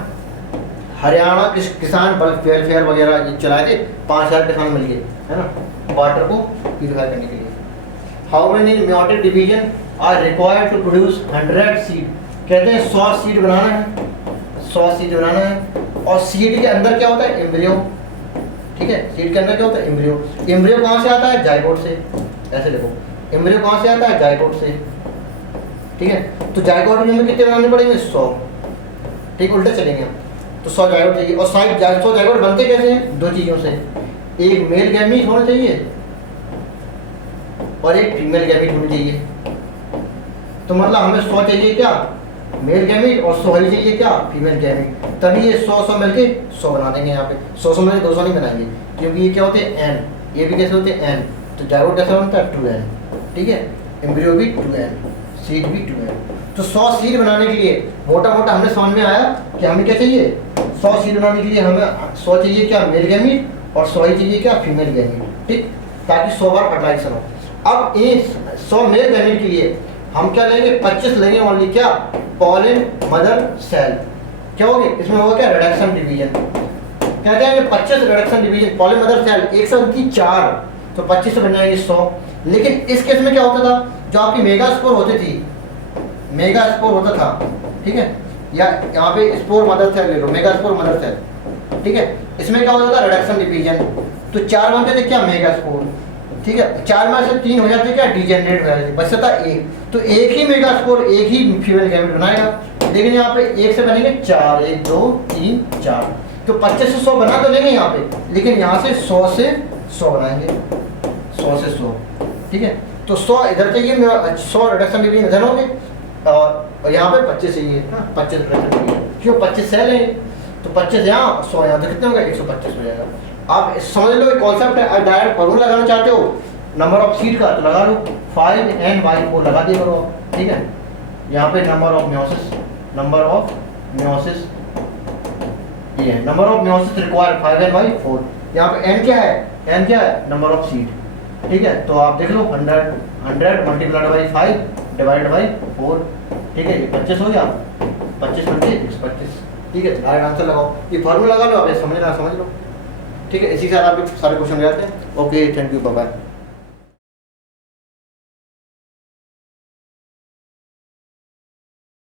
हरियाणा किसान वेलफेयर वगैरह ये चलाए थे, 5000 किसान मिल गए, है ना, वाटर को प्यूरिफाई करने के लिए। How many meiotic division are required to produce 100 seed, कहते हैं 100 सीड बनाना है, 100 सीड बनाना है, और सीड के अंदर क्या होता है, एम्ब्रियो, ठीक है, सीड के अंदर क्या होता है, एम्ब्रियो, एम्ब्रियो कहाँ से आता है, जाइगोट से, ऐसे देखो, एम्ब्रियो कहाँ से आता है, जाइगोट से, ठीक है, तो जाइगोट में हमें कितने बनाने पड़ेंगे, 100, ठीक, उल्टे चलेंगे हम, तो 100 जाइगोट चाहिए, और 100 जाइगोट बनते कैसे हैं, दो चीज़ों से, एक मेल गैमीट होना चाहिए और एक फीमेल गैमीट होनी चाहिए। तो मतलब हमें 100 चाहिए क्या, मेल गैमीट, और 100 ही चाहिए क्या, फीमेल गैमीट, तभी ये 100 मिलके 100 बना देंगे। यहाँ पे 100 मिलके 200 नहीं बनाएंगे, क्योंकि ये क्या होते हैं, एन, ये भी कैसे होते हैं, एन, तो जाइगोट कैसे बनता है, 2n, ठीक है, एम्ब्रियो भी 2n, सीड भी 2n। तो 100 सीड बनाने के लिए मोटा मोटा हमने समझ में आया कि हमें क्या चाहिए, 100 सीड बनाने के लिए हमें 100 चाहिए क्या, मेल गैमीट, और 100 ही चाहिए क्या, फीमेल गैमीट, ठीक, ताकि 100 बार फर्टिलाइजेशन हो। अब इस 100 मेल गैमीट के लिए हम क्या लेंगे, 25 लेंगे ओनली, क्या, पॉलन मदर सेल, क्या होगी, इसमें होगा क्या, रिडक्शन डिवीजन, कहते हैं 25 reduction division, pollen mother cell 1 से उनकी 4, तो 25 से बन जाएंगे 100। लेकिन इस केस में क्या होता था, जो आपकी मेगा स्पोर होती थी, मेगा स्पोर होता था, ठीक है, या यहाँ पे स्पोर मदर सेल ले लो, मेगा स्पोर मदर सेल, ठीक है, इसमें क्या होता था, रिडक्शन डिवीजन, तो 4 बनते थे क्या, मेगा स्पोर, ठीक है, 4 में से 3 हो जाते क्या, डीजेनरेट हो जाते, बचता था 1, तो एक ही मेगा स्पोर एक ही फीमेल गैमेट बनाएगा। लेकिन यहाँ पे 1 से बनेंगे 4, 1 2 3 4, तो 25 से 100 बना तो लेंगे यहाँ पे, लेकिन यहाँ से 100 से 100 बनाएंगे, 100 से 100, ठीक है, तो 100 इधर चाहिए, 100 रिडक्शन डिवीजन इधर होंगे, और यहाँ पे 25 चाहिए, 25 रिडक्शन डिवीजन, क्यों, 25 सेल है, तो 25 यहाँ, 100 यहाँ, तो कितने होगा, 125 हो जाएगा। आप समझ लो कॉन्सेप्ट है, आप डायरेक्ट फॉर्मूला लगाना चाहते हो नंबर ऑफ सीट का, तो लगा लो 5n/4 लगा दिया करो, ठीक है, यहाँ पे नंबर ऑफ म्योसिस ये है, number of meiosis required 5n/4, यहाँ पे n क्या है, नंबर ऑफ सीट, ठीक है, तो आप देख लो 100 मल्टीप्लाइड बाई 5 डिवाइड बाई 4, ठीक है, ये 25 हो गया, 25 बल्कि 125, ठीक है, डायरेक्ट आंसर लगाओ, ये फॉर्मूला लगा लो, आप समझ लो, ठीक है, इसी के साथ आपके सारे क्वेश्चन हो जाते हैं। Okay, thank you, bye bye.